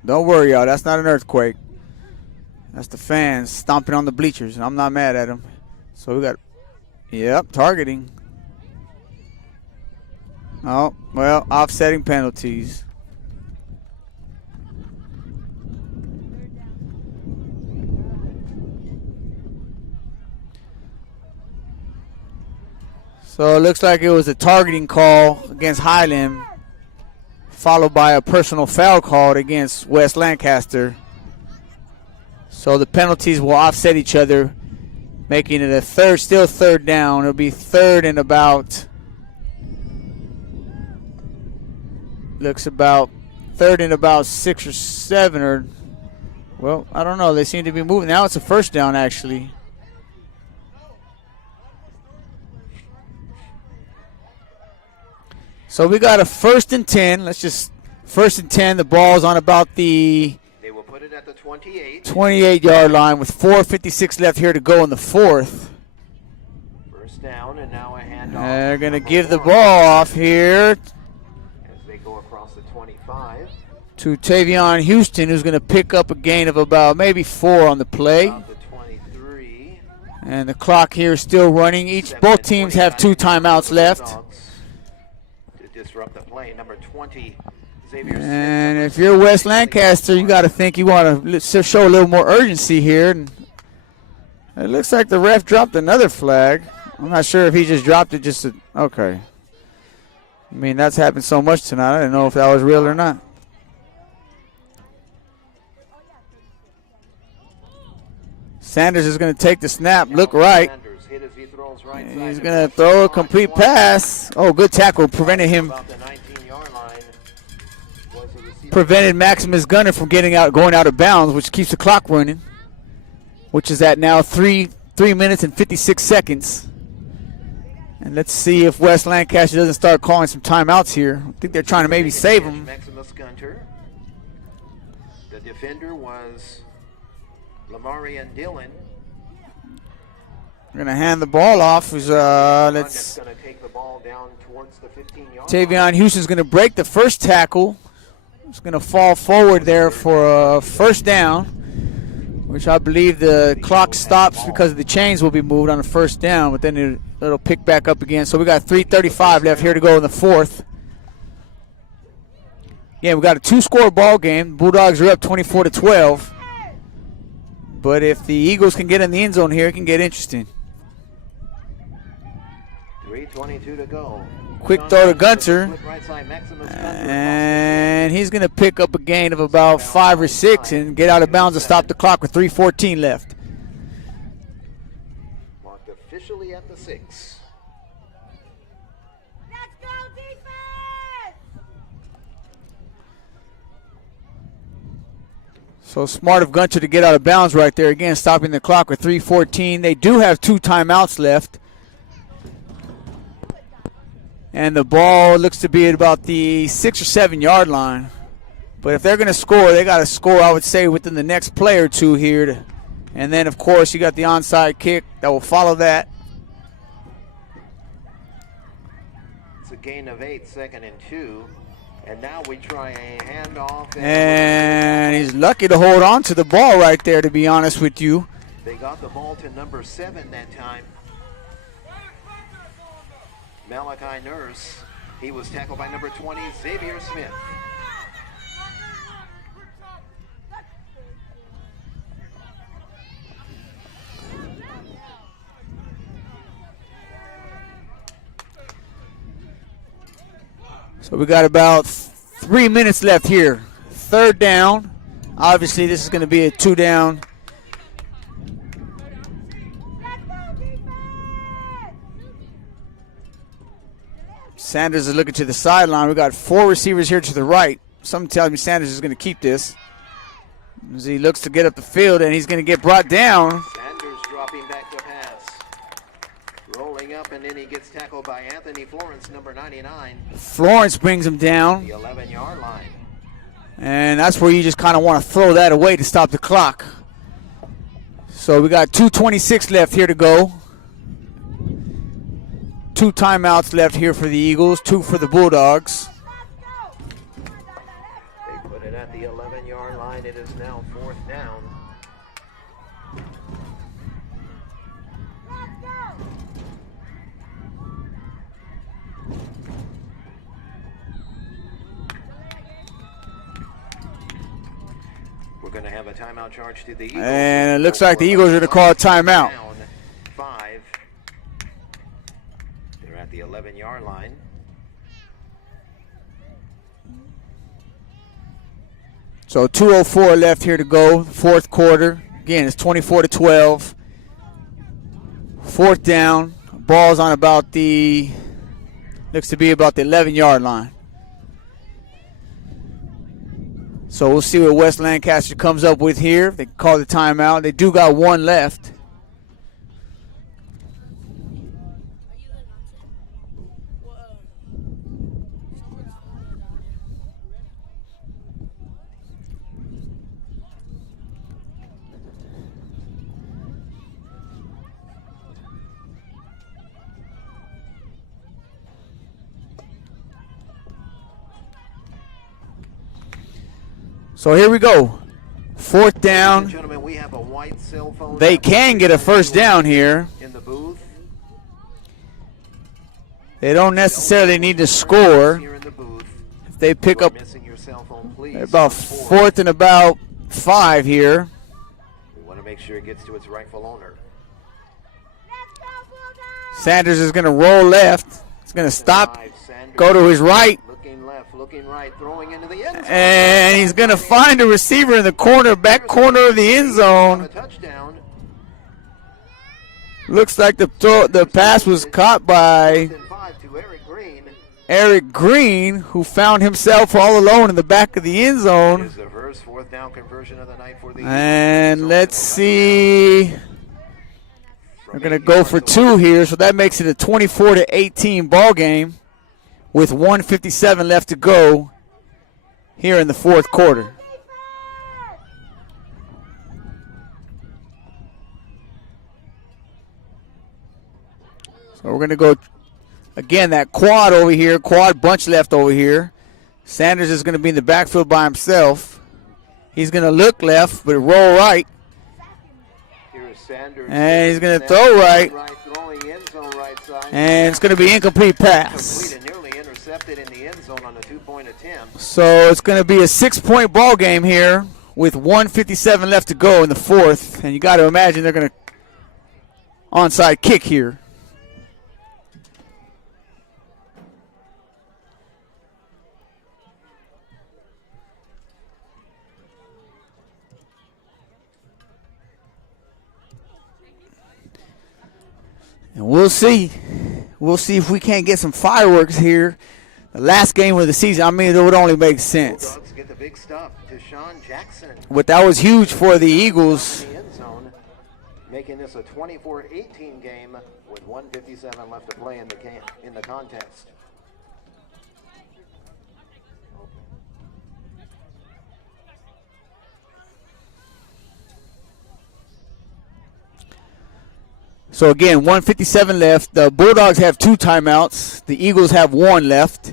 Don't worry, y'all. That's not an earthquake. That's the fans stomping on the bleachers, and I'm not mad at them. So we got, yep, targeting. Oh, well, offsetting penalties. So it looks like it was a targeting call against Highland, followed by a personal foul called against West Lancaster. So the penalties will offset each other, making it still third down. It'll be third and about, looks about third and about 6 or 7, or, well, I don't know. They seem to be moving. Now it's a first down, actually. So we got a 1st and 10. Let's just, 1st and 10. The ball's on about the 28-yard line with 4:56 left here to go in the 4th. First down, and now a handoff. They're going to give the ball off here as they go across the 25 to Tavion Houston, who's going to pick up a gain of about maybe 4 on the play. About the 23. And the clock here is still running. Both teams have 2 timeouts left. To disrupt the play, number 20. And if you're West Lancaster, you got to think you want to show a little more urgency here. And it looks like the ref dropped another flag. I'm not sure if he just dropped it just to, okay. I mean, that's happened so much tonight. I didn't know if that was real or not. Sanders is going to take the snap, look right. He's going to throw a complete pass. Oh, good tackle, prevented him prevented Maximus Gunner from going out of bounds, which keeps the clock running, which is at now 3 minutes and 56 seconds. And let's see if West Lancaster doesn't start calling some timeouts here. I think they're trying to maybe save him. Maximus Gunter. The defender was Lamarian Dillon. We're going to hand the ball off. Let's going to take the ball down towards the 15-yard Tavion Houston's going to break the first tackle. He's going to fall forward there for a first down, which I believe the clock stops because the chains will be moved on the first down, but then it'll pick back up again. So we got 3:35 left here to go in the fourth. Yeah, we got a 2-score ball game. Bulldogs are up 24-12. But if the Eagles can get in the end zone here, it can get interesting. 3:22 to go. Quick throw to Gunter. And he's going to pick up a gain of about 5 or 6 and get out of bounds to stop the clock with 3:14 left. Marked officially at the 6. Let's go, defense! So smart of Gunter to get out of bounds right there. Again, stopping the clock with 3:14. They do have 2 timeouts left. And the ball looks to be at about the 6 or 7 yard line. But if they're going to score, they got to score, I would say, within the next play or two here. And then, of course, you got the onside kick that will follow that. It's a gain of 8, 2nd and 2. And now we try a handoff. And he's lucky to hold on to the ball right there, to be honest with you. They got the ball to number 7 that time. Malachi Nurse. He was tackled by number 20, Xavier Smith. So we got about 3 minutes left here. 3rd down. Obviously, this is going to be a 2-down. Sanders is looking to the sideline. We got 4 receivers here to the right. Something tells me Sanders is going to keep this. As he looks to get up the field, and he's going to get brought down. Sanders dropping back to pass. Rolling up, and then he gets tackled by Anthony Florence, number 99. Florence brings him down. The 11-yard line. And that's where you just kind of want to throw that away to stop the clock. So we got 2:26 left here to go. 2 timeouts left here for the Eagles, 2 for the Bulldogs. They put it at the 11-yard line. It is now 4th down. We're going to have a timeout charge to the Eagles. And it looks like the Eagles are going to call a timeout. 5. They're at the 11-yard line. So 2:04 left here to go, 4th quarter. Again, it's 24-12. 4th down. Ball's on about the, looks to be about the 11-yard line. So we'll see what West Lancaster comes up with here. They call the timeout. They do got 1 left. So here we go. 4th down. Gentlemen, we have a white cell phone. They can get a first down here. In the booth. They don't necessarily need to score. Here in the booth. If they pick up Missing your cell phone, please. about 4th and about 5 here. We want to make sure it gets to its rightful owner. Let's go, Bulldogs! Sanders is going to roll left. He's going to stop, go to his right, Looking left, looking right, throwing into the end zone. and he's going to find a receiver in the corner, back corner of the end A zone. touchdown. Looks like the pass was caught by 5 to Eric Green. Eric Green, who found himself all alone in the back of the end zone. Is the first fourth down conversion of the night for the And Eagles. let's see. They're going to go for 2 here, so that makes it a 24-18 ball game with 1:57 left to go here in the fourth quarter. So we're going to go, again, that quad over here, quad bunch left over here. Sanders is going to be in the backfield by himself. He's going to look left, but roll right. And he's going to throw right. And it's going to be incomplete pass. So it's going to be a 6-point ball game here with 1:57 left to go in the fourth. And you got to imagine they're going to onside kick here. And we'll see. We'll see if we can't get some fireworks here. The last game of the season, I mean, it would only make sense. Bulldogs get the big stop to Sean Jackson. But that was huge for the Eagles. In the end zone, making this a 24-18 game with 1:57 left to play in the contest. So again, 1:57 left. The Bulldogs have 2 timeouts. The Eagles have 1 left.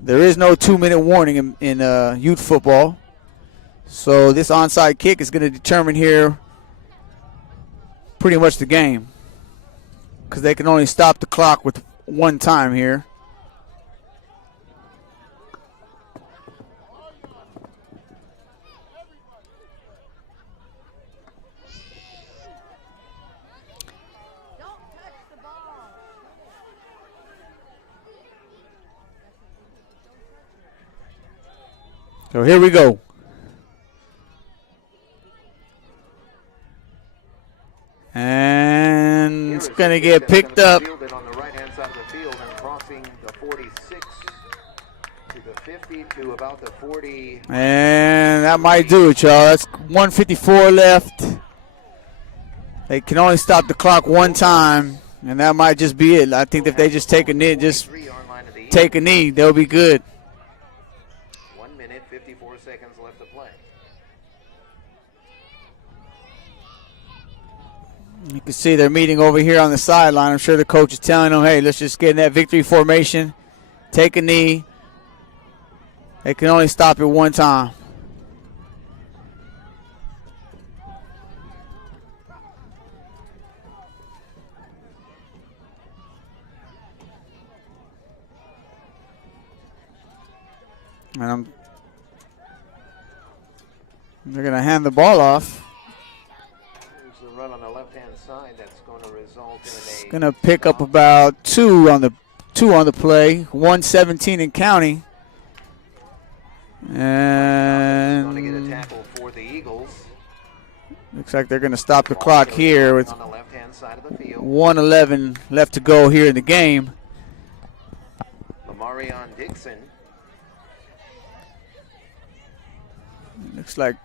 There is no 2-minute warning in youth football. So this onside kick is going to determine here pretty much the game, because they can only stop the clock with 1 time here. So here we go. And it's going to get picked up. On the right-hand side of the field and crossing the 46 to the 50 to about the 40. And that might do it, y'all. That's 1:54 left. They can only stop the clock 1 time, and that might just be it. I think if they just take a knee, they'll be good. 1 minute, 54 seconds left to play. You can see they're meeting over here on the sideline. I'm sure the coach is telling them, hey, let's just get in that victory formation, take a knee. They can only stop it 1 time. And they're going to hand the ball off. There's a run on the left-hand side that's going to result in It's going to pick up about 2 on the play, 1:17 and counting. And going to get a tackle for the Eagles. Looks like they're going to stop the clock here with on the left-hand side of the field. 1:11 left to go here in the game. Lamarion Dixon. Looks like,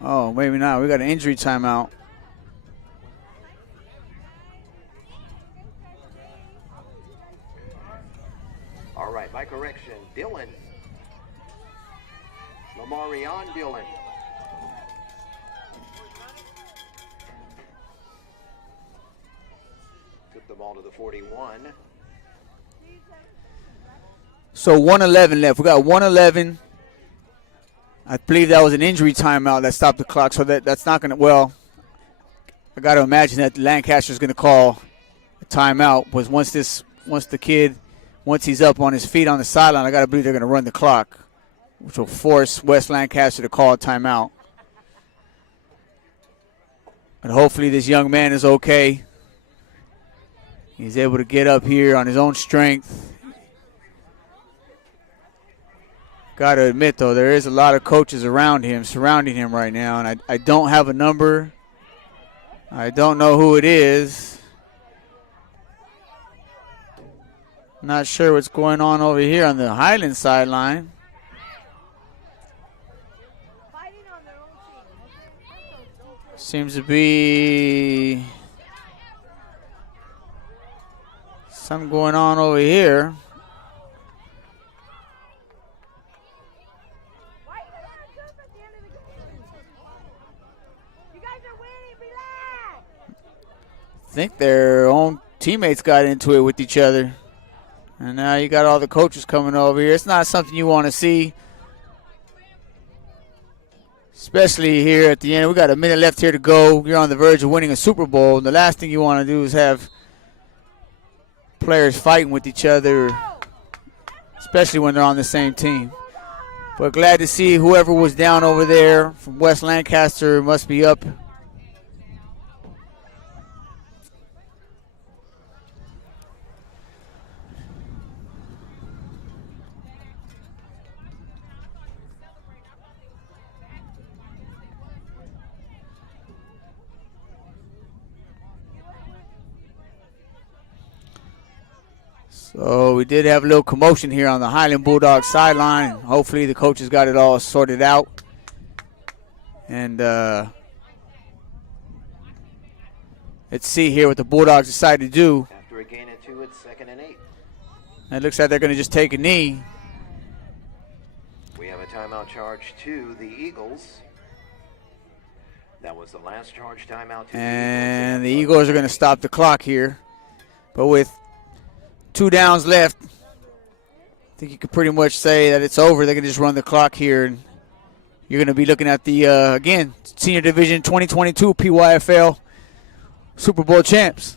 oh, maybe not. We got an injury timeout. All right, by correction, Dillon. Lamarion Dillon. Took the ball to the 41. So 1:11 left. We got 1:11. I believe that was an injury timeout that stopped the clock, so that's not going to, well, I got to imagine that Lancaster's going to call a timeout, because once he's up on his feet on the sideline, I got to believe they're going to run the clock, which will force West Lancaster to call a timeout. And hopefully this young man is okay. He's able to get up here on his own strength. Got to admit, though, there is a lot of coaches around him, surrounding him right now, and I don't have a number. I don't know who it is. Not sure what's going on over here on the Highland sideline. Fighting on their own team. Seems to be something going on over here. Why you gonna jump at the end of the game? You guys are winning. Relax. I think their own teammates got into it with each other. And now you got all the coaches coming over here. It's not something you want to see. Especially here at the end. We got a minute left here to go. You're on the verge of winning a Super Bowl. The last thing you want to do is have players fighting with each other, especially when they're on the same team. But glad to see whoever was down over there from West Lancaster must be up. So we did have a little commotion here on the Highland Bulldogs sideline. Hopefully the coaches got it all sorted out. And let's see here what the Bulldogs decide to do. After a gain of 2, it's 2nd and 8. It looks like they're going to just take a knee. We have a timeout charge to the Eagles. That was the last charge timeout to And the Eagles are going to stop the clock here. But with 2 downs left, I think you could pretty much say that it's over. They can just run the clock here. And you're going to be looking at the, again, Senior Division 2022 PYFL Super Bowl champs.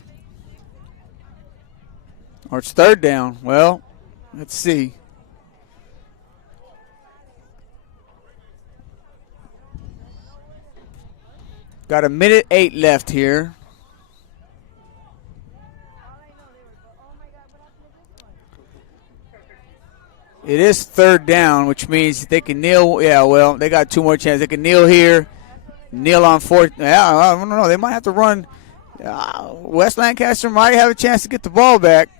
Or it's 3rd down. Well, let's see. Got a minute 8 left here. It is 3rd down, which means they can kneel. Yeah, well, they got 2 more chances. They can kneel here, kneel on 4th. Yeah, I don't know. They might have to run. West Lancaster might have a chance to get the ball back.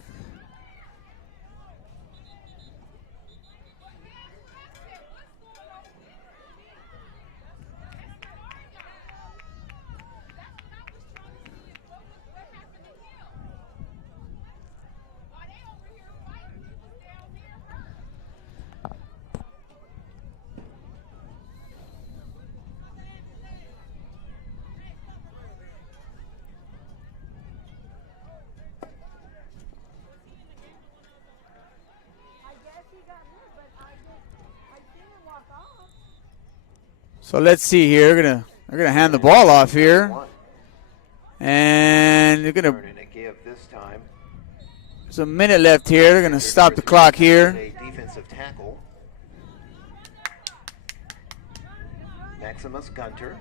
So let's see here. They're gonna hand the ball off here, and they're gonna. There's a minute left here. They're gonna stop the clock here. Defensive tackle. Maximus Gunter.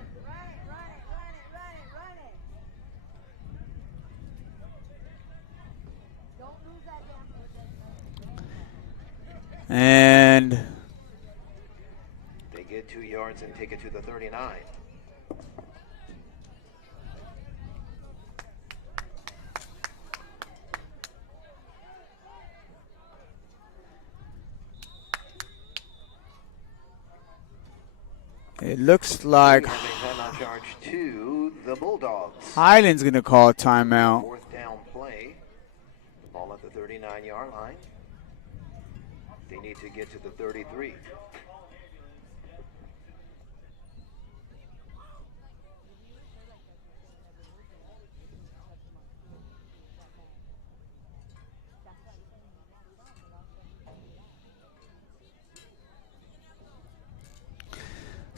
And they get 2 yards and take it to the 39. it looks like Charge to the Bulldogs. Highland's going to call a timeout. 4th down play. Ball at the 39-yard line. They need to get to the 33.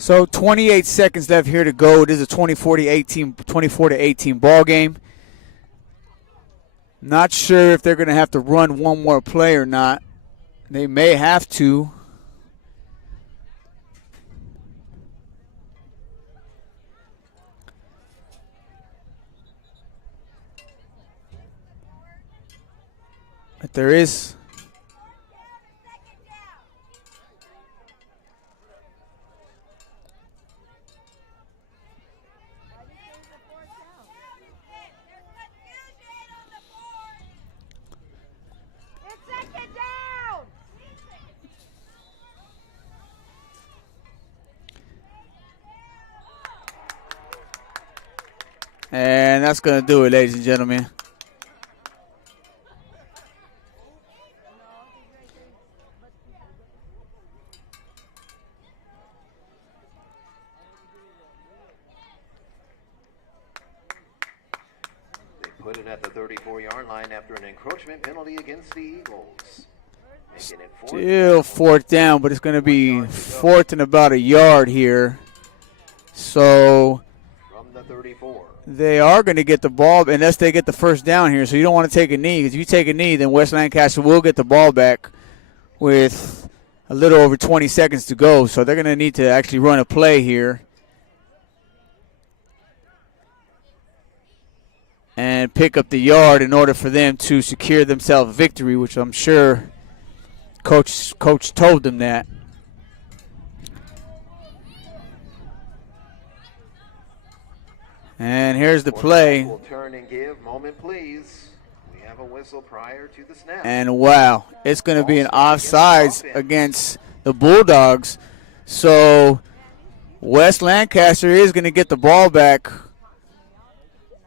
So 28 seconds left here to go. It is a 24 to 18 ball game. Not sure if they're going to have to run one more play or not. They may have to. But there is. And that's going to do it, ladies and gentlemen. They put it at the 34-yard line after an encroachment penalty against the Eagles. Making it Still fourth down, but it's going to be fourth and about a yard here. So from the 34. They are going to get the ball unless they get the first down here. So you don't want to take a knee, because if you take a knee, then West Lancaster will get the ball back with a little over 20 seconds to go. So they're going to need to actually run a play here and pick up the yard in order for them to secure themselves victory, which I'm sure Coach told them that. And here's the play. We'll turn and give. Moment, please. We have a whistle prior to the snap. And wow, it's going to be an offsides against the Bulldogs. So West Lancaster is going to get the ball back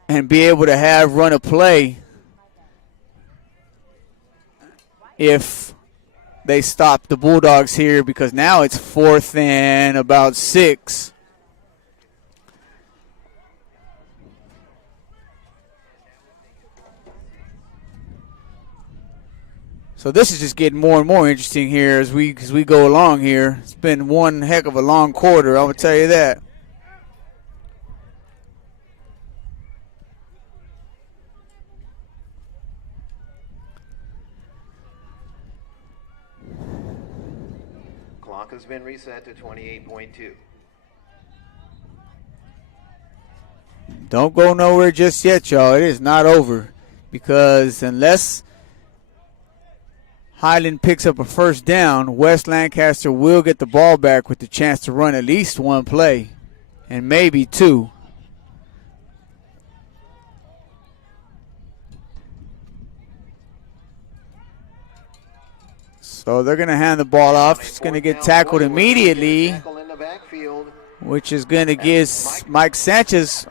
and be able to run a play if they stop the Bulldogs here, because now it's fourth and about 6. So this is just getting more and more interesting here as we go along here. It's been one heck of a long quarter, I will tell you that. Clock has been reset to 28.2. Don't go nowhere just yet, y'all. It is not over, because unless Highland picks up a first down, West Lancaster will get the ball back with the chance to run at least one play and maybe two. So they're going to hand the ball off. It's going to get tackled immediately, which is going to give Mike Chavez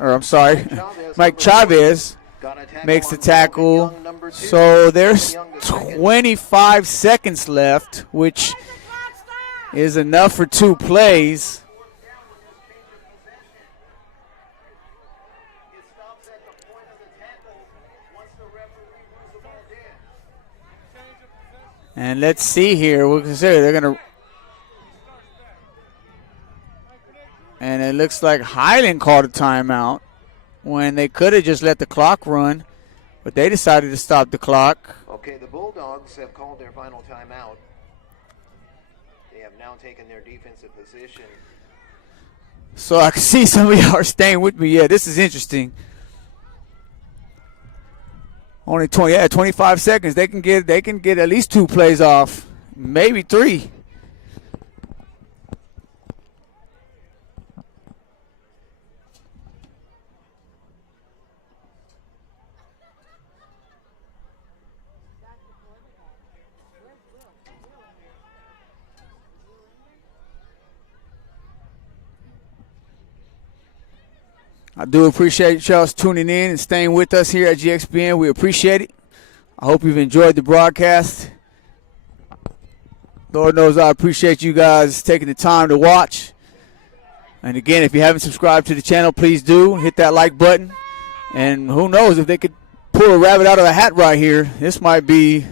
makes the tackle. So there's 25 seconds left, which is enough for 2 plays. And let's see here. We'll consider they're going to. And it looks like Highland called a timeout when they could have just let the clock run, but they decided to stop the clock. Okay, the Bulldogs have called their final timeout. They have now taken their defensive position. So I can see some of y'all are staying with me. Yeah, this is interesting. Only 25 seconds. They can get at least 2 plays off, maybe 3. I do appreciate y'all tuning in and staying with us here at GXBN. We appreciate it. I hope you've enjoyed the broadcast. Lord knows I appreciate you guys taking the time to watch. And again, if you haven't subscribed to the channel, please do. Hit that like button. And who knows, if they could pull a rabbit out of a hat right here, this might be...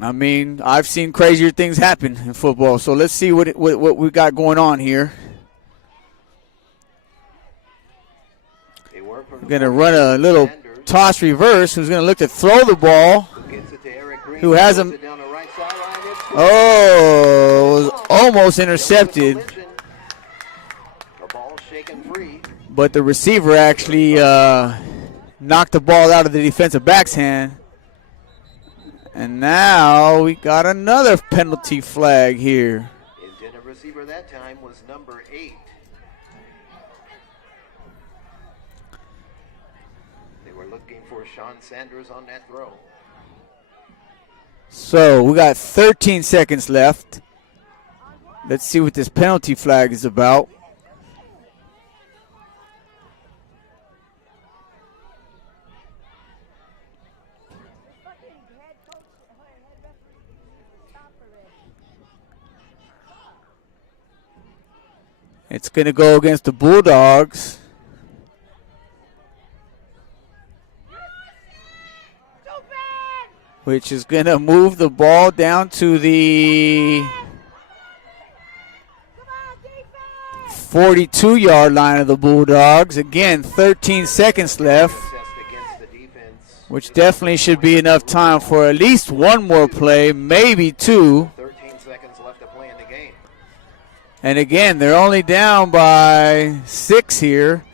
I mean, I've seen crazier things happen in football. So let's see what we got going on here. We're going to run a little toss reverse. Who's going to look to throw the ball? Who has him? Oh, it was almost intercepted. But the receiver actually knocked the ball out of the defensive back's hand. And now we got another penalty flag here. Intended receiver that time was number 8. Looking for Sean Sanders on that throw. So we got 13 seconds left. Let's see what this penalty flag is about. It's going to go against the Bulldogs. Which is going to move the ball down to the 42-yard line of the Bulldogs. Again, 13 seconds left, which definitely should be enough time for at least one more play, maybe two. 13 seconds left to play in the game. And again, they're only down by 6 here.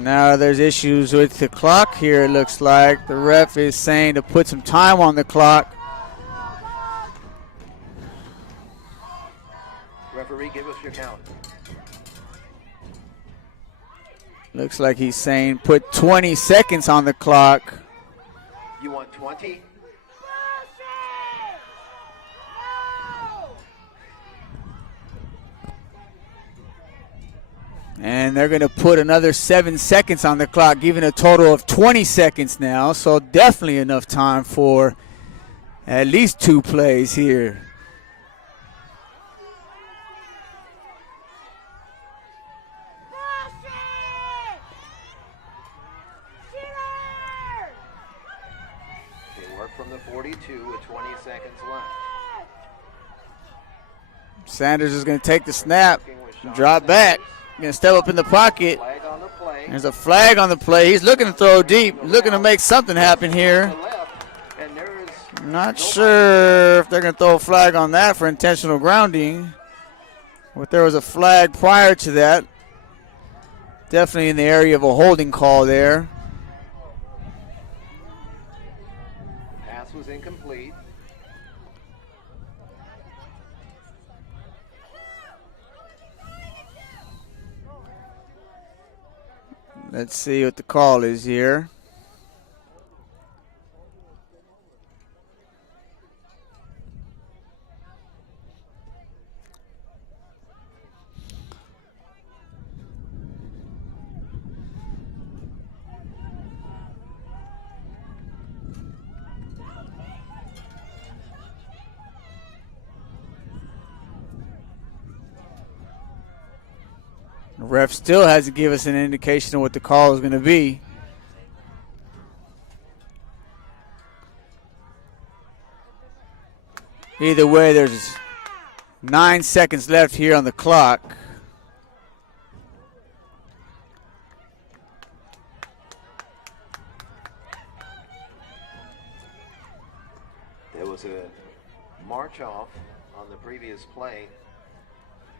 Now there's issues with the clock here, it looks like. The ref is saying to put some time on the clock. Referee, give us your count. Looks like he's saying put 20 seconds on the clock. You want 20? And they're going to put another 7 seconds on the clock, giving a total of 20 seconds now. So definitely enough time for at least 2 plays here. They work from the 42 with 20 seconds left. Sanders is going to take the snap, drop back. Going to step up in the pocket. There's a flag on the play. He's looking to throw deep, looking to make something happen here. Not sure if they're going to throw a flag on that for intentional grounding. But there was a flag prior to that. Definitely in the area of a holding call there. Pass was incomplete. Let's see what the call is here. The ref still has to give us an indication of what the call is going to be. Either way, there's 9 seconds left here on the clock. There was a march off on the previous play.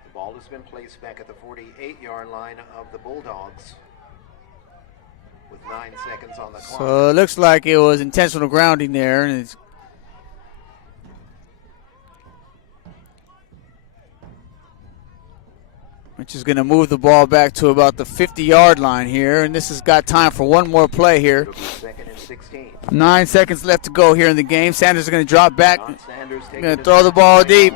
The ball has been placed back at the 48-yard line of the Bulldogs with 9 seconds on the clock. So it looks like it was intentional grounding there, and it's which is going to move the ball back to about the 50-yard line here, and this has got time for one more play here. 9 seconds left to go here in the game. Sanders is going to drop back, going to throw the ball deep.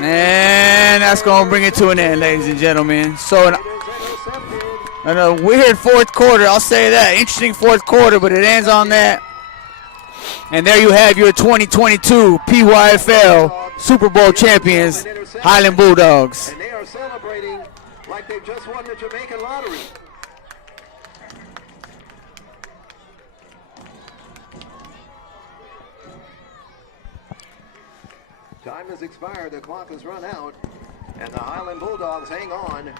And that's going to bring it to an end, ladies and gentlemen. So in a weird fourth quarter, I'll say that. Interesting fourth quarter, but it ends on that. And there you have your 2022 PYFL Super Bowl champions, Highland Bulldogs. And they are celebrating like they've just won the Jamaican lottery. Time has expired, the clock has run out, and the Highland Bulldogs hang on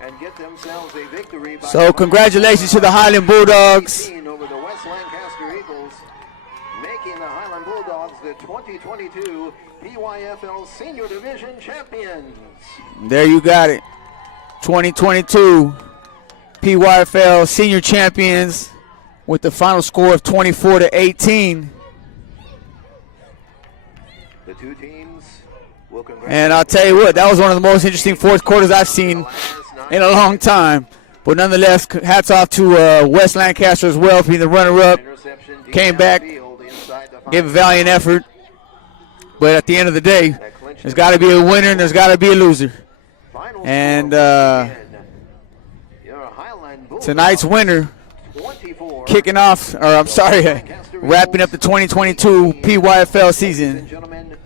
and get themselves a victory. So congratulations to the Highland Bulldogs. Over the West Lancaster Eagles, making the Highland Bulldogs the 2022 PYFL Senior Division champions. There you got it. 2022 PYFL Senior champions with the final score of 24-18. The two teams will congratulate. And I'll tell you what, that was one of the most interesting fourth quarters I've seen in a long time. But nonetheless, hats off to West Lancaster as well for being the runner-up. Came back, gave a valiant effort. But at the end of the day, there's got to be a winner and there's got to be a loser. And tonight's winner, 24. kicking off, or I'm sorry, wrapping up the 2022 PYFL season, Gentlemen,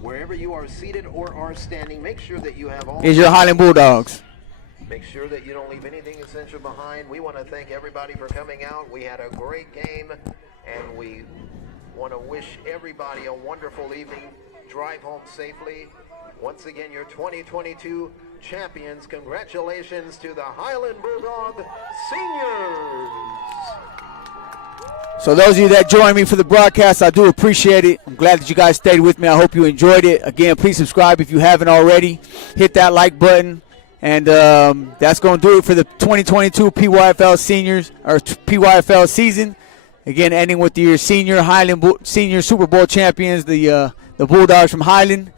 wherever you are seated or are standing, make sure that you have all. is your Highland Bulldogs. Make sure that you don't leave anything essential behind. We want to thank everybody for coming out. We had a great game, and we want to wish everybody a wonderful evening. Drive home safely. Once again, your 2022 champions. Congratulations to the Highland Bulldog Seniors. So those of you that joined me for the broadcast, I do appreciate it. I'm glad that you guys stayed with me. I hope you enjoyed it. Again, please subscribe if you haven't already. Hit that like button. And that's going to do it for the 2022 PYFL Seniors, or PYFL season. Again, ending with your senior Highland Senior Super Bowl champions, the Bulldogs from Highland.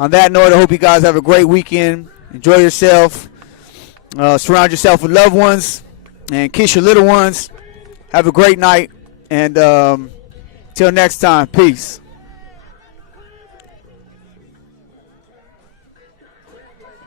On that note, I hope you guys have a great weekend. Enjoy yourself. Surround yourself with loved ones. And kiss your little ones. Have a great night. And till next time, peace.